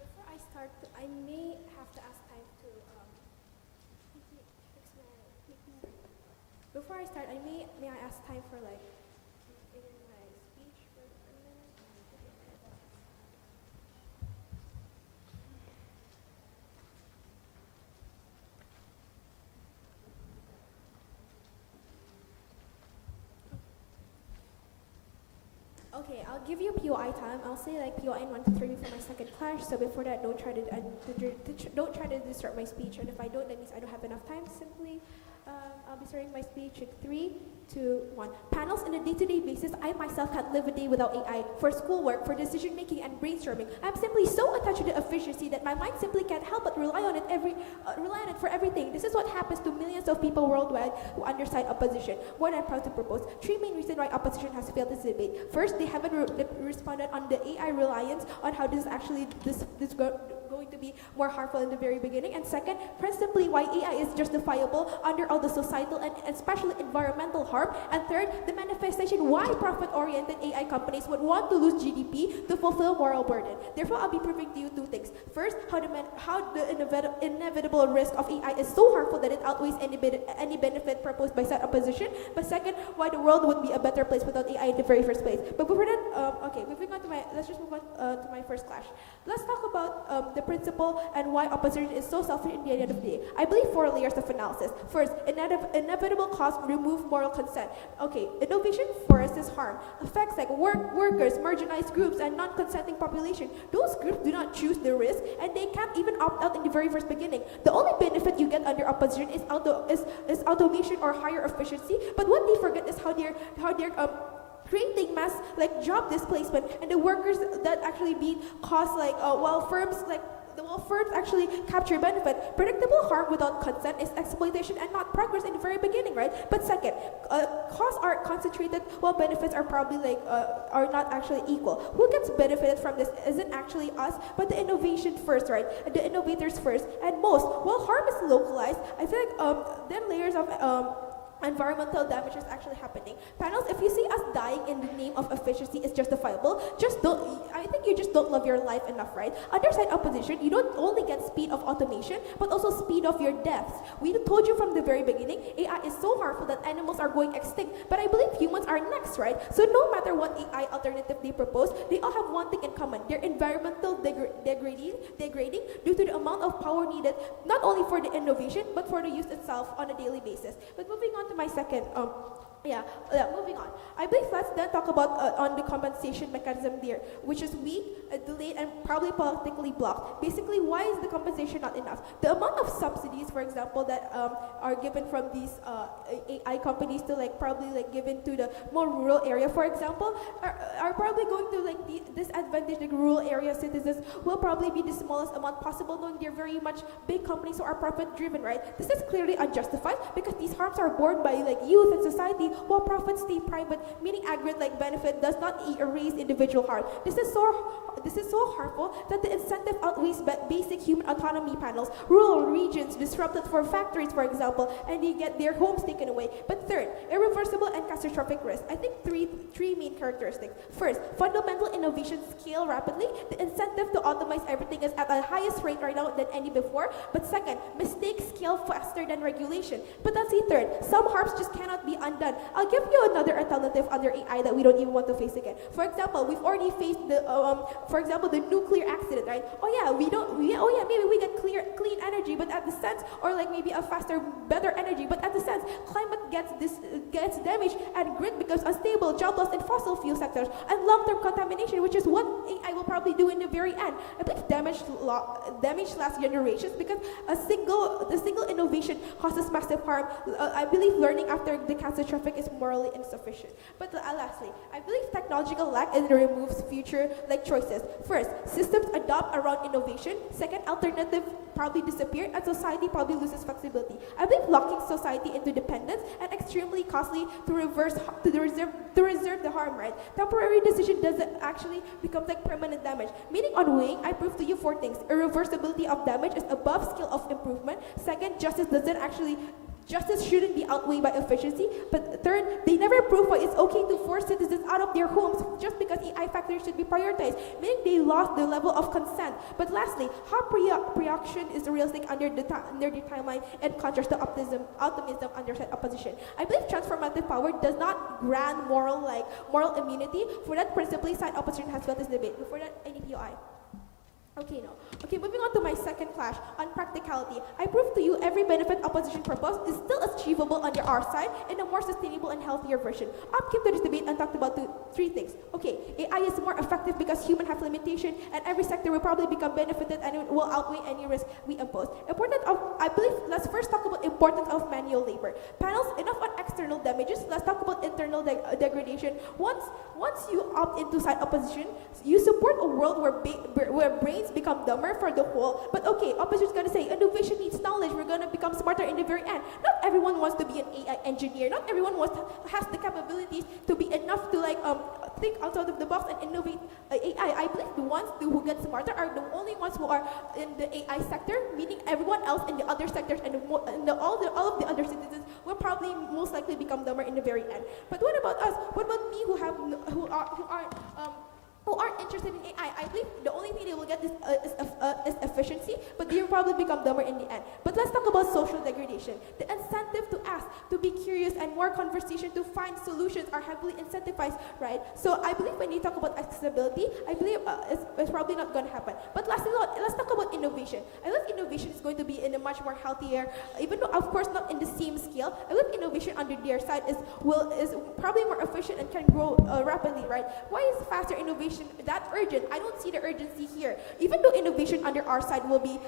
Before I start, I may have to ask time to Before I start, may I ask time for in my speech for a minute? Okay, I'll give you POI time. I'll say POI in 1 to 3 for my second clash. So before that, don't try to disrupt my speech. And if I don't, that means I don't have enough time. Simply, I'll be starting my speech in 3, 2, 1. Panels on a day-to-day basis. I myself can't live a day without AI for schoolwork, for decision making, and brainstorming. I'm simply so attached to the efficiency that my mind simply can't help but rely on it for everything. This is what happens to millions of people worldwide who underside opposition. What I'm proud to propose: 3 main reasons why opposition has failed this debate. First, they haven't responded on the AI reliance, on how this is actually going to be more harmful in the very beginning. And second, principally why AI is justifiable under all the societal and especially environmental harm. And third, the manifestation why profit-oriented AI companies would want to lose GDP to fulfill moral burden. Therefore, I'll be proving to you 2 things. First, how the inevitable risk of AI is so harmful that it outweighs any benefit proposed by said opposition. But second, why the world would be a better place without AI in the very first place. But before that, let's just move on to my first clash. Let's talk about the principle and why opposition is so selfish in the end of the day. I believe 4 layers of analysis. First, inevitable costs remove moral consent. Okay, innovation forces harm. Affects like workers, marginalized groups, and non-consenting population. Those groups do not choose the risk, and they can't even opt out in the very first beginning. The only benefit you get under opposition is automation or higher efficiency. But what they forget is how they're creating mass like job displacement and the workers that actually be caused while firms actually capture benefit. Predictable harm without consent is exploitation and not progress in the very beginning, right? But second, costs are concentrated while benefits are probably are not actually equal. Who gets benefited from this isn't actually us, but the innovation first, right? The innovators first. And most, while harm is localized, I feel like then layers of environmental damage is actually happening. Panels, if you see us dying in the name of efficiency is justifiable, I think you just don't love your life enough, right? Underside opposition, you don't only get speed of automation, but also speed of your deaths. We told you from the very beginning, AI is so harmful that animals are going extinct, but I believe humans are next, right? So no matter what AI alternative they propose, they all have one thing in common. They're environmental degrading due to the amount of power needed, not only for the innovation, but for the use itself on a daily basis. But moving on to my second, moving on. I believe let's then talk about on the compensation mechanism there, which is weak, delayed, and probably politically blocked. Basically, why is the compensation not enough? The amount of subsidies, for example, that are given from these AI companies to probably given to the more rural area, for example, are probably going to disadvantage the rural area citizens. Will probably be the smallest amount possible, knowing they're very much big companies who are profit driven, right? This is clearly unjustified because these harms are borne by youth and society, while profits stay private, meaning aggregate benefit does not erase individual harm. This is so harmful that the incentive outweighs basic human autonomy. Panels. Rural regions disrupted for factories, for example, and they get their homes taken away. But third, irreversible and catastrophic risk. I think three main characteristics. First, fundamental innovation scale rapidly. The incentive to optimize everything is at the highest rate right now than any before. But second, mistakes scale faster than regulation. But let's see third, some harms just cannot be undone. I'll give you another alternative under AI that we don't even want to face again. For example, we've already faced the nuclear accident, right? Maybe we get clean energy, but at the sense, or maybe a faster, better energy, but at the sense, climate gets damaged and grid becomes unstable, job loss in fossil fuel sectors, and long-term contamination, which is what AI will probably do in the very end. I believe damage lasts generations because the single innovation causes massive harm. I believe learning after the catastrophic is morally insufficient. But lastly, I believe technological lack removes future choices. First, systems adopt around innovation. Second, alternative probably disappear and society probably loses flexibility. I believe locking society into dependence and extremely costly to reserve the harm, right? Temporary decision doesn't actually become permanent damage. Meaning on weighing, I prove to you 4 things. Irreversibility of damage is above scale of improvement. Second, justice shouldn't be outweighed by efficiency. But third, they never prove why it's okay to force citizens out of their homes just because AI factors should be prioritized, meaning they lost the level of consent. But lastly, how pre-auction is realistic under the timeline in contrast to optimism under said opposition. I believe transformative power does not grant moral immunity. For that, principally, side opposition has failed this debate. Before that, any POI. Okay, moving on to my second clash on practicality. I prove to you every benefit opposition proposed is still achievable under our side in a more sustainable and healthier version. Up came to this debate and talked about 3 things. Okay, AI is more effective because humans have limitation and every sector will probably become benefited and it will outweigh any risk we impose. I believe, let's first talk about importance of manual labor. Panels, enough on external damages, let's talk about internal degradation. Once you opt into side opposition, you support a world where brains become dumber for the whole. But okay, opposition is going to say innovation needs knowledge. We're going to become smarter in the very end. Not everyone wants to be an AI engineer. Not everyone has the capabilities to be enough to think outside of the box and innovate AI. I believe the ones who get smarter are the only ones who are in the AI sector, meaning everyone else in the other sectors and all of the other citizens will probably most likely become dumber in the very end. But what about us? What about me who aren't interested in AI. I believe the only thing they will get is efficiency, but they'll probably become dumber in the end. But let's talk about social degradation. The incentive to ask, to be curious, and more conversation to find solutions are heavily incentivized, right? So I believe when you talk about accessibility, I believe it's probably not going to happen. But lastly, let's talk about innovation. I believe innovation is going to be in a much more healthier, even though of course not in the same scale. I believe innovation under their side is probably more efficient and can grow rapidly, right? Why is faster innovation that urgent? I don't see the urgency here. Even though innovation under our side will be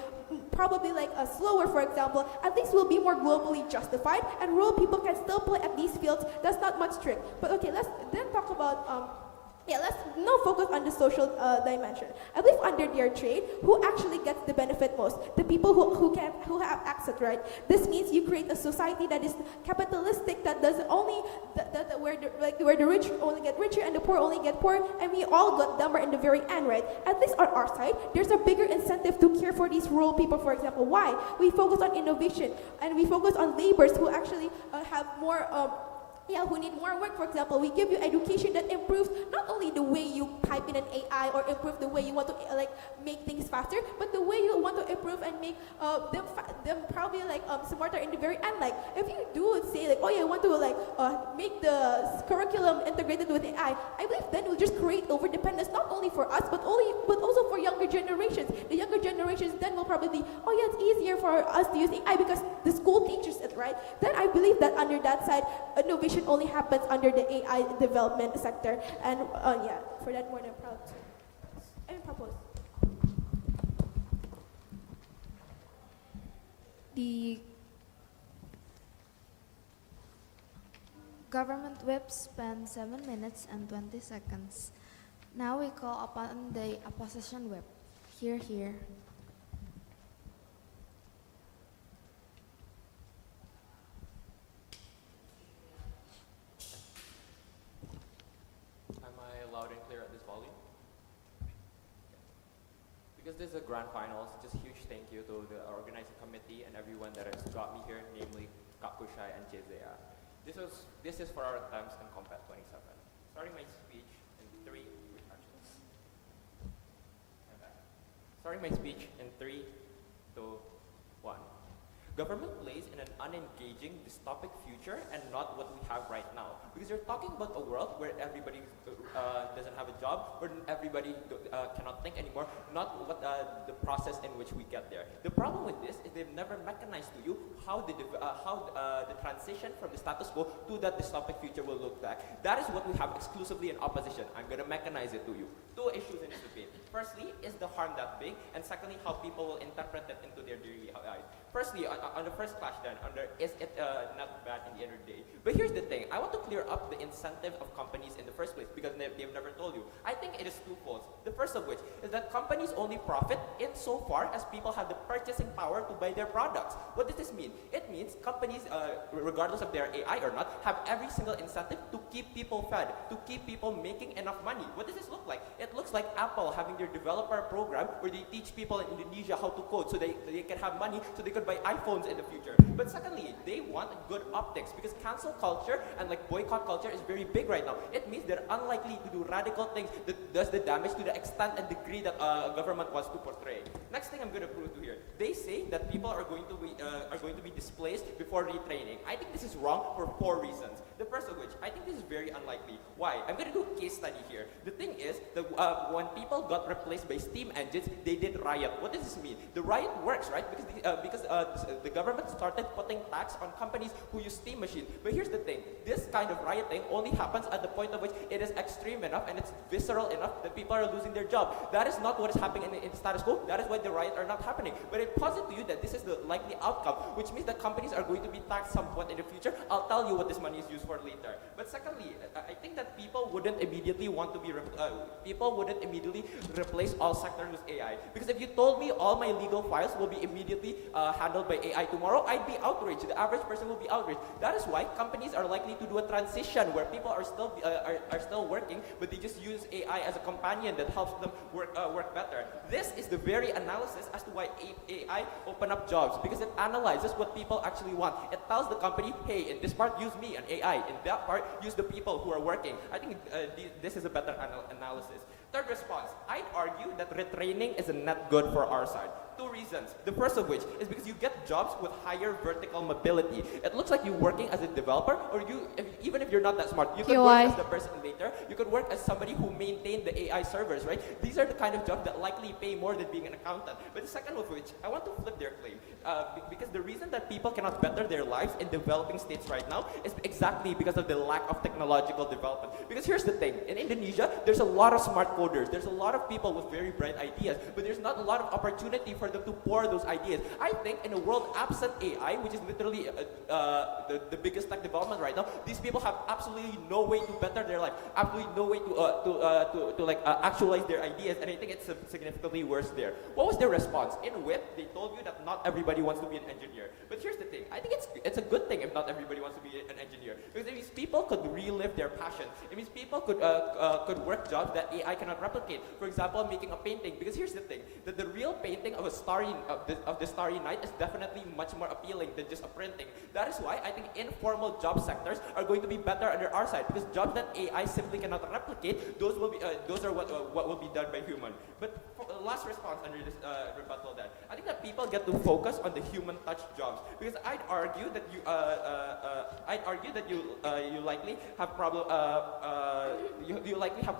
probably like slower, for example, at least will be more globally justified, and rural people can still play at these fields. That's not much trick. But okay, let's then talk about let's now focus on the social dimension. I believe under their trade, who actually gets the benefit most? The people who have access, right? This means you create a society that is capitalistic, that does only where the rich only get richer and the poor only get poorer, and we all got dumber in the very end, right? At least on our side, there's a bigger incentive to care for these rural people, for example. Why? We focus on innovation and we focus on laborers who actually have more. Who need more work, for example. We give you education that improves not only the way you type in an AI or improve the way you want to make things faster, but the way you want to improve and make them probably smarter in the very end. Like if you do say I want to make the curriculum integrated with AI, I believe then we'll just create over-dependence not only for us but also for younger generations. The younger generations then will probably be, it's easier for us to use AI because the school teaches it, right? Then I believe that under that side, innovation only happens under the AI development sector, and for that more than proud to propose. The government whip spent 7 minutes and 20 seconds. Now we call upon the opposition whip. Hear, hear. Because this is a grand finals, just huge thank you to the organizing committee and everyone that has got me here, namely Kak Kushai and Chezea. This is for our attempts in KOMPeK 27. Starting my speech in three, starting my speech in 3, 2, 1. Government plays in an unengaging, dystopic future and not what we have right now. Because you're talking about a world where everybody doesn't have a job, where everybody cannot think anymore, not what the process in which we get there. The problem with this is they've never mechanized to you how the transition from the status quo to that dystopic future will look like. That is what we have exclusively in opposition. I'm going to mechanize it to you. 2 issues in this debate. Firstly, is the harm that big? And secondly, how people will interpret it into their daily lives. Firstly, on the first clash then, is it not bad in the end of the day? But here's the thing, I want to clear up the incentive of companies in the first place because they've never told you. I think it is twofold. The first of which is that companies only profit insofar as people have the purchasing power to buy their products. What does this mean? It means companies, regardless of their AI or not, have every single incentive to keep people fed, to keep people making enough money. What does this look like? It looks like Apple having their developer program where they teach people in Indonesia how to code so they can have money so they could buy iPhones in the future. But secondly, they want good optics because cancel culture and boycott culture is very big right now. It means they're unlikely to do radical things that does the damage to the extent and degree that a government wants to portray. Next thing I'm going to prove to here. They say that people are going to be displaced before retraining. I think this is wrong for 4 reasons. The first of which, I think this is very unlikely. Why? I'm going to do a case study here. The thing is, that when people got replaced by steam engines, they did riot. What does this mean? The riot works, right? Because the government started putting tax on companies who use steam machines. But here's the thing. This kind of rioting only happens at the point of which it is extreme enough and it's visceral enough that people are losing their job. That is not what is happening in status quo. That is why the riots are not happening. But it posits to you that this is the likely outcome, which means that companies are going to be taxed somewhat in the future. I'll tell you what this money is used for later. But secondly, I think that people wouldn't immediately want to be replace all sectors with AI. Because if you told me all my legal files will be immediately handled by AI tomorrow, I'd be outraged. The average person will be outraged. That is why companies are likely to do a transition where people are still working, but they just use AI as a companion that helps them work better. This is the very analysis as to why AI open up jobs, because it analyzes what people actually want. It tells the company, hey, in this part use me and AI, in that part use the people who are working. I think this is a better analysis. Third third response, I'd argue that retraining is a net good for our side. Two reasons. The first of which is because you get jobs with higher vertical mobility. It looks like you working as a developer, or even if you're not that smart, you could KOI. work as the person later. You could work as somebody who maintained the AI servers, right? These are the kind of jobs that likely pay more than being an accountant. But the second of which, I want to flip their claim. Because the reason that people cannot better their lives in developing states right now is exactly because of the lack of technological development. Because here's the thing, in Indonesia, there's a lot of smart coders, there's a lot of people with very bright ideas, but there's not a lot of opportunity for them to pour those ideas. I think in a world absent AI, which is literally the biggest tech development right now, these people have absolutely no way to better their life, absolutely no way to actualize their ideas, and I think it's significantly worse there. What was their response? In WIP, they told you that not everybody wants to be an engineer. But here's the thing, I think it's a good thing if not everybody wants to be an engineer, because it means people could relive their passion. It means people could work jobs that AI cannot replicate. For example, making a painting. Because here's the thing, that the real painting of the starry night is definitely much more appealing than just a printing. That is why I think informal job sectors are going to be better under our side, because jobs that AI simply cannot replicate, those are what will be done by human. But for the last response under this rebuttal, that I think that people get to focus on the human touch jobs, because I'd argue that you likely have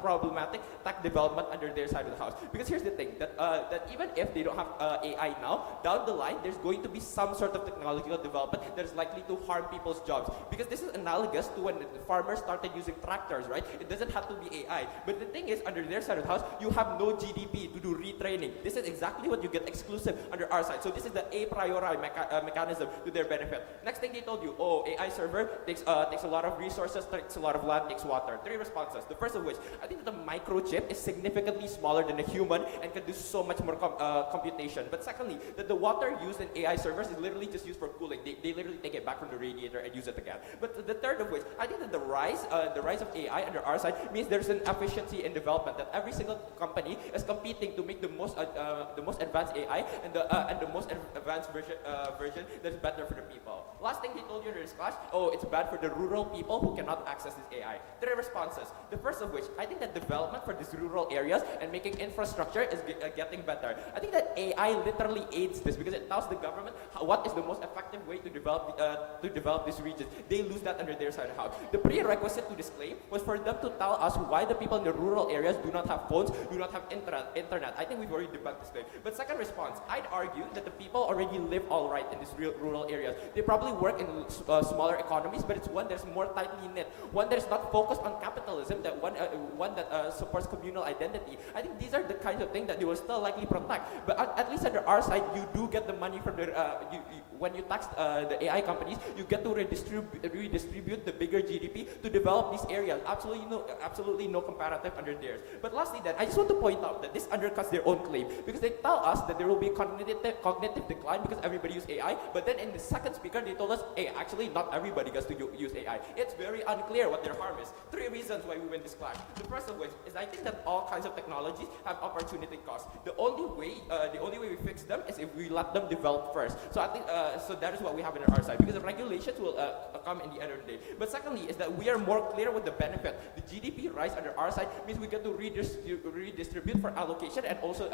problematic tech development under their side of the house. Because here's the thing, that even if they don't have AI now, down the line there's going to be some sort of technological development that is likely to harm people's jobs. Because this is analogous to when the farmers started using tractors, right? It doesn't have to be AI. But the thing is, under their side of the house, you have no GDP to do retraining. This is exactly what you get exclusive under our side. So this is the a priori mechanism to their benefit. Next thing they told you, oh, AI server takes a lot of resources, takes a lot of land, takes water. Three responses. The first of which, I think that the microchip is significantly smaller than a human and can do so much more computation. But secondly, that the water used in AI servers is literally just used for cooling. They literally take it back from the radiator and use it again. But the third of which, I think that the rise of AI under our side means there's an efficiency in development, that every single company is competing to make the most advanced AI and the most advanced version that's better for the people. Last thing they told you in this class, oh, it's bad for the rural people who cannot access this AI. Three responses. The first of which, I think that development for these rural areas and making infrastructure is getting better. I think that AI literally aids this, because it tells the government what is the most effective way to develop these regions. They lose that under their side of the house. The prerequisite to this claim was for them to tell us why the people in the rural areas do not have phones, do not have internet. I think we've already debunked this claim. But second response, I'd argue that the people already live all right in these rural areas. They probably work in smaller economies, but it's one that's more tightly knit, one that is not focused on capitalism, that one that supports communal identity. I think these are the kinds of things that they will still likely protect. But at least under our side, you do get the money from the when you tax the AI companies, you get to redistribute the bigger GDP to develop these areas. Absolutely no comparative under theirs. But lastly, then I just want to point out that this undercuts their own claim, because they tell us that there will be cognitive decline because everybody uses AI. But then in the second speaker, they told us, hey, actually not everybody gets to use AI. It's very unclear what their harm is. Three reasons why we win this clash. The first of which is I think that all kinds of technologies have opportunity costs. The only way we fix them is if we let them develop first. So I think so that is what we have on our side, because the regulations will come in the end of the day. But secondly is that we are more clear with the benefit. The GDP rise under our side means we get to redistribute for allocation and also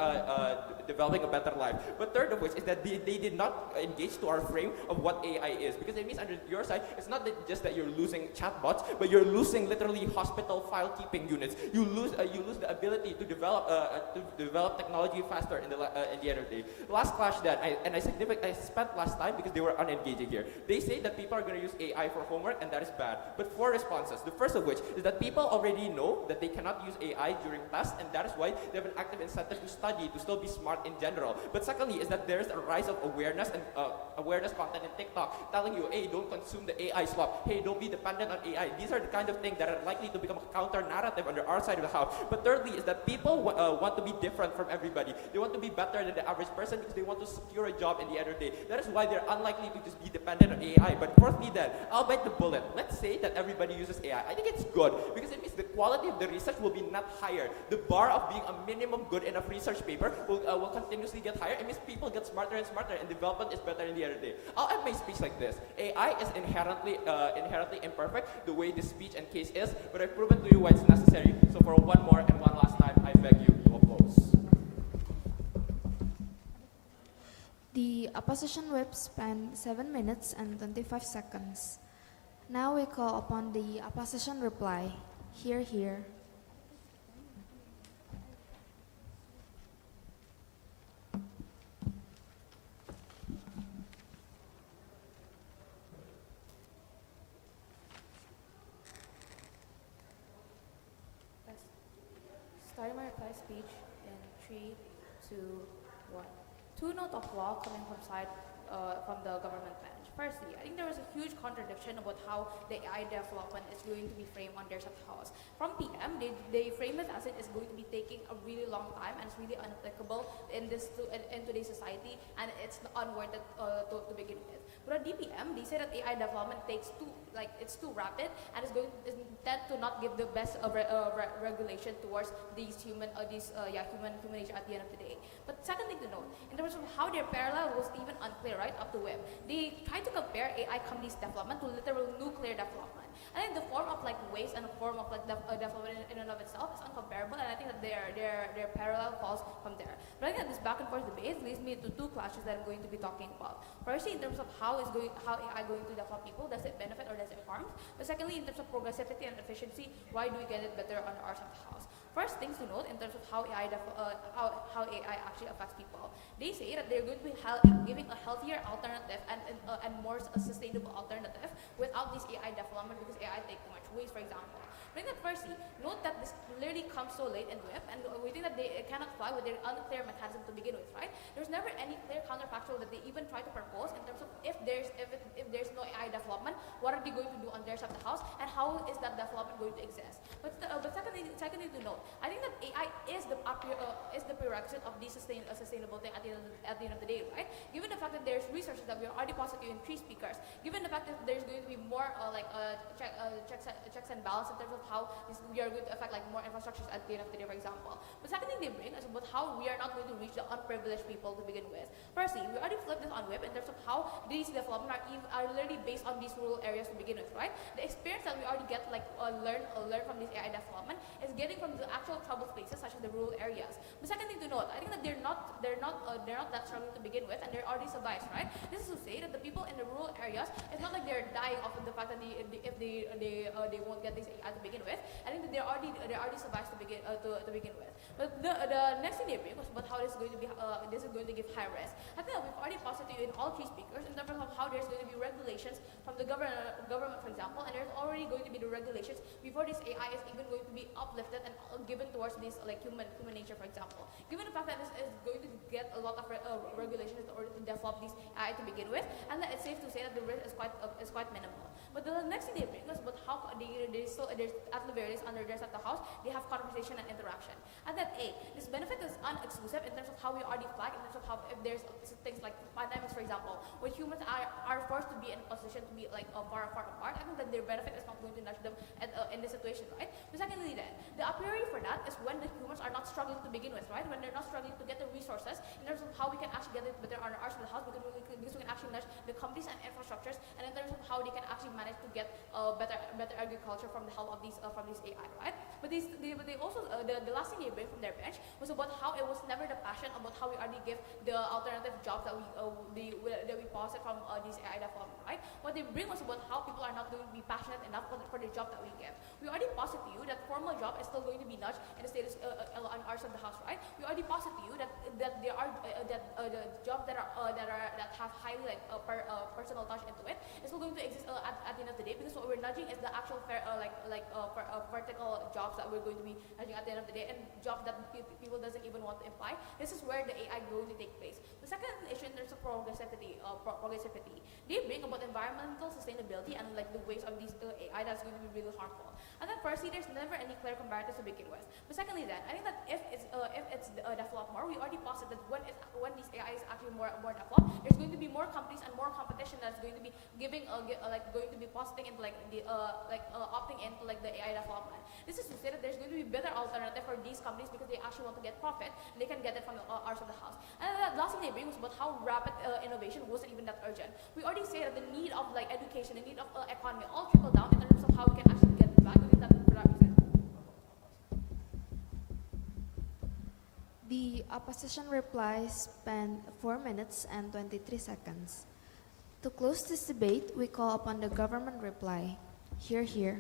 developing a better life. But third of which is that they did not engage to our frame of what AI is, because it means under your side, it's not just that you're losing chatbots, but you're losing literally hospital file keeping units. You lose the ability to develop technology faster in the end of the day. Last clash that I spent last time because they were unengaging here. They say that people are going to use AI for homework, and that is bad. But four responses. The first of which is that people already know that they cannot use AI during tests, and that is why they have an active incentive to study, to still be smart in general. But secondly is that there's a rise of awareness and awareness content in TikTok telling you, hey, don't consume the AI slop. Hey, don't be dependent on AI. These are the kind of things that are likely to become a counter narrative under our side of the house. But thirdly is that people want to be different from everybody. They want to be better than the average person because they want to secure a job in the end of the day. That is why they're unlikely to just be dependent on AI. But fourthly then, I'll bite the bullet. Let's say that everybody uses AI. I think it's good because it means the quality of the research will be not higher. The bar of being a minimum good enough research paper will continuously get higher. It means people get smarter and smarter, and development is better in the end of the day. I'll end my speech like this. AI is inherently imperfect the way the speech and case is, but I've proven to you why it's necessary. So for one more and one last time, I beg you. opposition whip spent 7 minutes and 25 seconds. Now we call upon the opposition reply. Hear, hear. Starting my reply speech in 3, 2, 1. Two note of law coming from the government bench. Firstly, I think there was a huge contradiction about how the AI development is going to be framed on their House. From PM, they frame it as it is going to be taking a really long time and it's really unapplicable in today's society and it's unworth it to begin with. But at DPM, they say that AI development it's too rapid and is intended to not give the best regulation towards human nature at the end of the day. But second thing to note, in terms of how their parallel was even unclear right up the web, they tried to compare AI companies' development to literal nuclear development. I think the form of waste and the form of development in and of itself is uncomparable, and I think that their parallel falls from there. But I think that this back and forth debate leads me to two clashes that I'm going to be talking about. Firstly, in terms of how AI going to develop people, does it benefit or does it harm? But secondly, in terms of progressivity and efficiency, why do we get it better on our side of the house? First things to note in terms of how AI actually affects people. They say that they're going to be giving a healthier alternative and more sustainable alternative without this AI development because AI takes too much waste, for example. I think that firstly, note that this clearly comes so late in WIP, and we think that it cannot fly with their unclear mechanism to begin with, right? There's never any clear counterfactual that they even try to propose in terms of if there's no AI development, what are they going to do on their side of the house, and how is that development going to exist? But secondly to note, I think that AI is the prerequisite of this sustainable thing at the end of the day, right? Given the fact that there's resources that we are already positive in 3 speakers, given the fact that there's going to be more checks and balance in terms of how we are going to affect more infrastructures at the end of the day, for example. The second thing they bring is about how we are not going to reach the unprivileged people to begin with. Firstly, we already flipped this on WIP in terms of how these development are literally based on these rural areas to begin with, right? The experience that we already get learn from this AI development is getting from the actual troubled places such as the rural areas. The second thing to note, I think that they're not that struggling to begin with, and they're already survived, right? This is to say that the people in the rural areas, it's not like they're dying of the fact that if they won't get this AI to begin with. I think that they're already survived to begin with. But the next thing they bring was about how this is going to give high risk. I think that we've already posited in all 3 speakers in terms of how there's going to be regulations from the government, for example, and there's already going to be the regulations before this AI is even going to be uplifted and given towards this human nature, for example. Given the fact that this is going to get a lot of regulations in order to develop this AI to begin with, and that it's safe to say that the risk is quite minimal. But the next thing they bring us about how there's at the very least under their side of the house, they have conversation and interaction. And that this benefit is unexclusive in terms of how we already flag, in terms of how if there's things like pandemics, for example, where humans are forced to be in a position to be far apart. I think that their benefit is not going to nudge them in this situation, right? But secondly, then the a priori for that is when the humans are not struggling to begin with, right? When they're not struggling to get the resources in terms of how we can actually get it better on our side of the house, because we can actually nudge the companies and infrastructures, and in terms of how they can actually manage to get better agriculture from the help of these AI, right? But they also the last thing they bring from their bench was about how it was never the passion about how we already give the alternative jobs that we posit from these AI development, right? What they bring was about how people are not going to be passionate enough for the job that we give. We already posit to you that formal job is still going to be nudged in the status on our side of the house, right? We already posit to you that there are the jobs that have highly personal touch into it is still going to exist at the end of the day, because what we're nudging is the actual vertical jobs that we're going to be nudging at the end of the day, and jobs that people doesn't even want to imply. This is where the AI is going to take place. The second issue in terms of progressivity, they bring about environmental sustainability and the waste of these AI that's going to be really harmful. And then firstly, there's never any clear comparatives to begin with. But secondly, then I think that if it's developed more, we already posit that when these AI is actually more developed, there's going to be more companies and more competition that's going to be going to be positing into opting into the AI development. This is to say that there's going to be better alternative for these companies because they actually want to get profit and they can get it from our side of the house. And the last thing they bring was about how rapid innovation wasn't even that urgent. We already say that the need of education, the need of economy, all trickle down in terms of how we can actually get it back. We think that for that reason. The opposition reply spent 4 minutes and 23 seconds. To close this debate, we call upon the government reply. Hear, hear.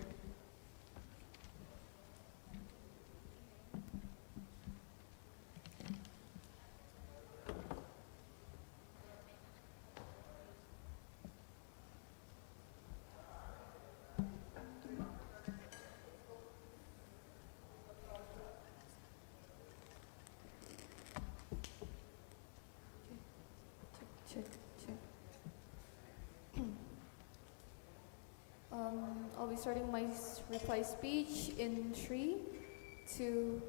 I'll be starting my reply speech in 3, 2,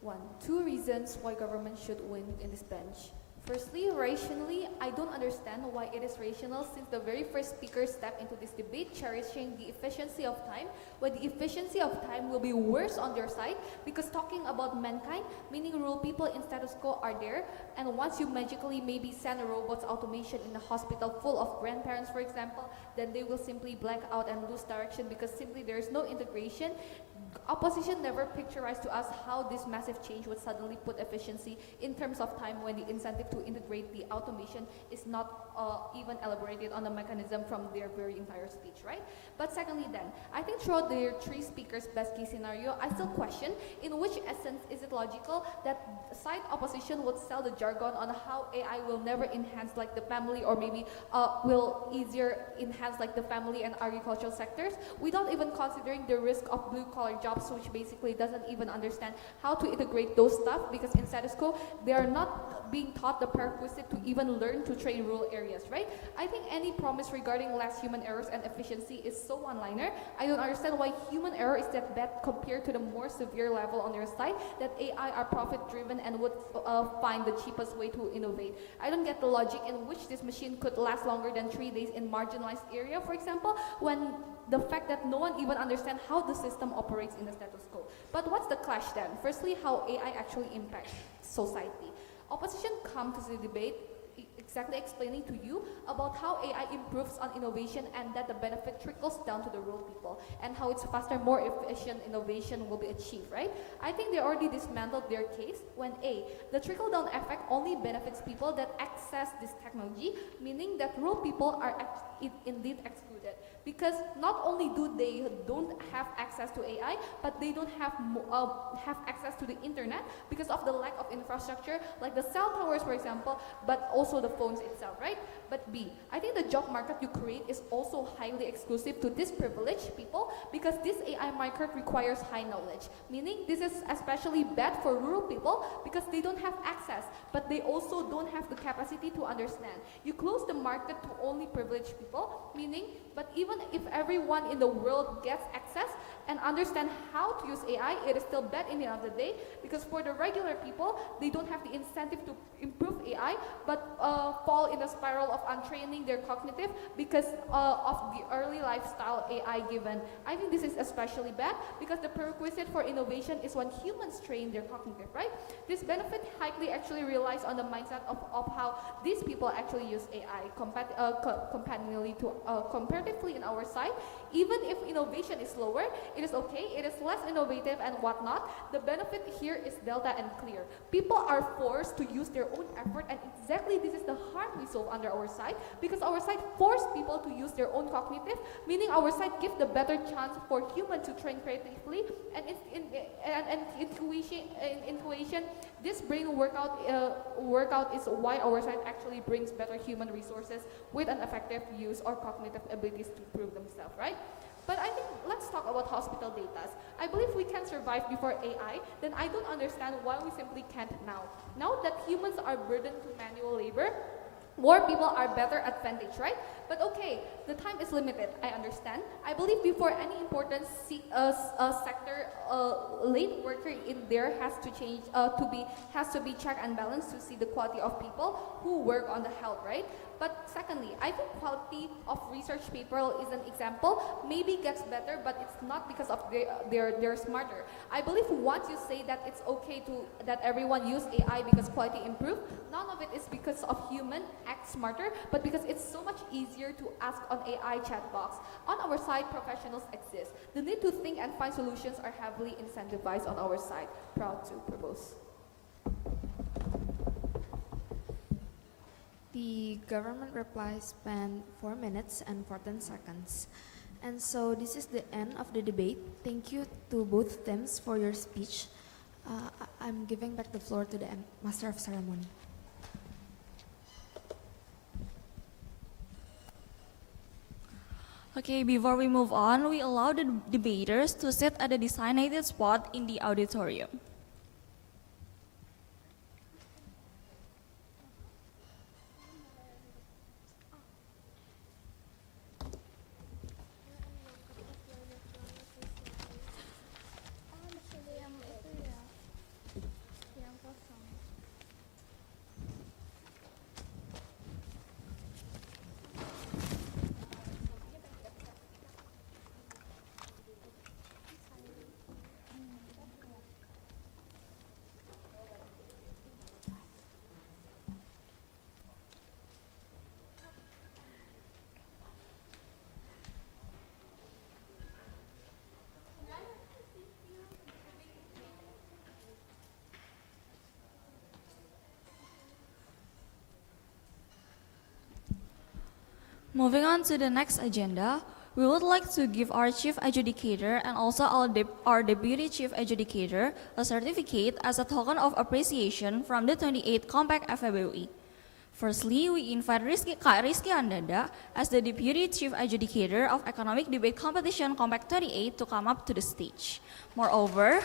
1. 2 reasons why government should win in this bench. Firstly, rationally, I don't understand why it is rational since the very first speaker stepped into this debate cherishing the efficiency of time, when the efficiency of time will be worse on their side because talking about mankind, meaning rural people in status quo are there, and once you magically maybe send a robots automation in a hospital full of grandparents, for example, then they will simply black out and lose direction because simply there is no integration. Opposition never picturized to us how this massive change would suddenly put efficiency in terms of time when the incentive to integrate the automation is not even elaborated on the mechanism from their very entire speech, right? But secondly then, I think throughout their 3 speakers' best case scenario, I still question in which essence is it logical that side opposition would sell the jargon on how AI will never enhance like the family or maybe will easier enhance like the family and agricultural sectors without even considering the risk of blue-collar jobs, which basically doesn't even understand how to integrate those stuff because in status quo, they are not being taught the prerequisite to even learn to train rural areas, right? I think any promise regarding less human errors and efficiency is so one-liner. I don't understand why human error is that bad compared to the more severe level on their side that AI are profit-driven and would find the cheapest way to innovate. I don't get the logic in which this machine could last longer than 3 days in marginalized area, for example, when the fact that no one even understands how the system operates in the status quo. But what's the clash then? Firstly, how AI actually impacts society. Opposition come to the debate exactly explaining to you about how AI improves on innovation and that the benefit trickles down to the rural people and how it's faster, more efficient innovation will be achieved, right? I think they already dismantled their case when A, the trickle-down effect only benefits people that access this technology, meaning that rural people are indeed excluded. Because not only do they don't have access to AI, but they don't have access to the internet because of the lack of infrastructure, like the cell towers, for example, but also the phones itself, right? But B, I think the job market you create is also highly exclusive to this privileged people because this AI market requires high knowledge, meaning this is especially bad for rural people because they don't have access, but they also don't have the capacity to understand. You close the market to only privileged people, meaning, but even if everyone in the world gets access and understand how to use AI, it is still bad in the end of the day because for the regular people, they don't have the incentive to improve AI, but fall in the spiral of untraining their cognitive because of the early lifestyle AI given. I think this is especially bad because the prerequisite for innovation is when humans train their cognitive, right? This benefit highly actually relies on the mindset of how these people actually use AI comparatively in our side. Even if innovation is lower, it is okay, it is less innovative and whatnot. The benefit here is delta and clear. People are forced to use their own effort and exactly this is the harm we solve under our side because our side force people to use their own cognitive, meaning our side give the better chance for human to train creatively and intuition. This brain workout is why our side actually brings better human resources with an effective use or cognitive abilities to prove themselves, right? But I think let's talk about hospital data. I believe we can survive before AI, then I don't understand why we simply can't now. Now that humans are burdened to manual labor, more people are better advantage, right? But okay, the time is limited, I understand. I believe before any important sector, late worker in there has to change, has to be check and balance to see the quality of people who work on the health, right? But secondly, I think quality of research paper is an example. Maybe gets better, but it's not because of they're smarter. I believe once you say that it's okay that everyone use AI because quality improve, none of it is because of human act smarter, but because it's so much easier to ask on AI chat box. On our side, professionals exist. The need to think and find solutions are heavily incentivized on our side. Proud to propose. government reply spent 4 minutes and 14 seconds. And so this is the end of the debate. Thank you to both teams for your speech. I'm giving back the floor to the Master of Ceremony. Okay, before we move on, we allow the debaters to sit at a designated spot in the auditorium. Moving on to the next agenda, we would like to give our Chief Adjudicator and also our Deputy Chief Adjudicator a certificate as a token of appreciation from the 28th KOMPeK FEBUI. Firstly, we invite Kak Rizky Andada as the Deputy Chief Adjudicator of Economic Debate Competition KOMPeK 28 to come up to the stage. Moreover,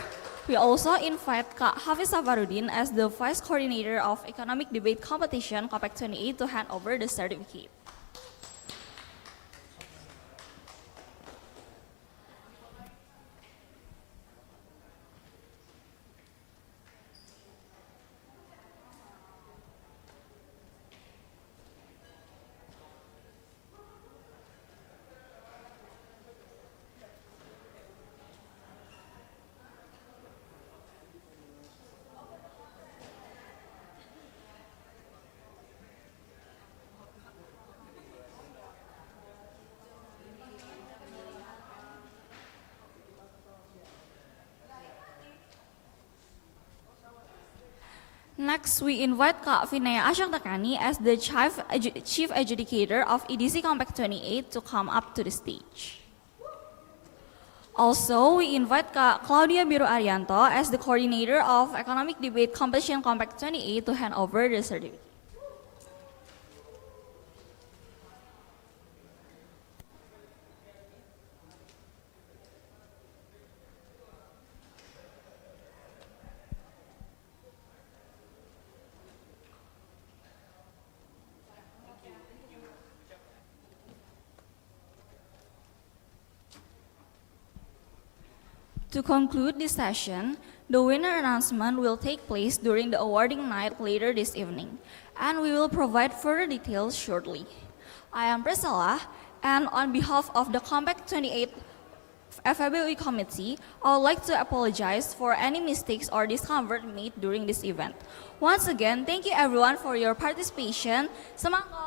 we also invite Kak Hafiz Safarudin as the Vice Coordinator of Economic Debate Competition KOMPeK 28 to hand over the certificate. Next, we invite Kak Vinaya Ashoktakani as the Chief Adjudicator of EDC KOMPeK 28 to come up to the stage. Also, we invite Kak Claudia Biru Arianto as the Coordinator of Economic Debate Competition KOMPeK 28 to hand over the certificate. To conclude this session, the winner announcement will take place during the awarding night later this evening, and we will provide further details shortly. I am Priscilla, and on behalf of the KOMPeK 28 FEBUI Committee, I would like to apologize for any mistakes or discomfort made during this event. Once again, thank you everyone for your participation. Semangat!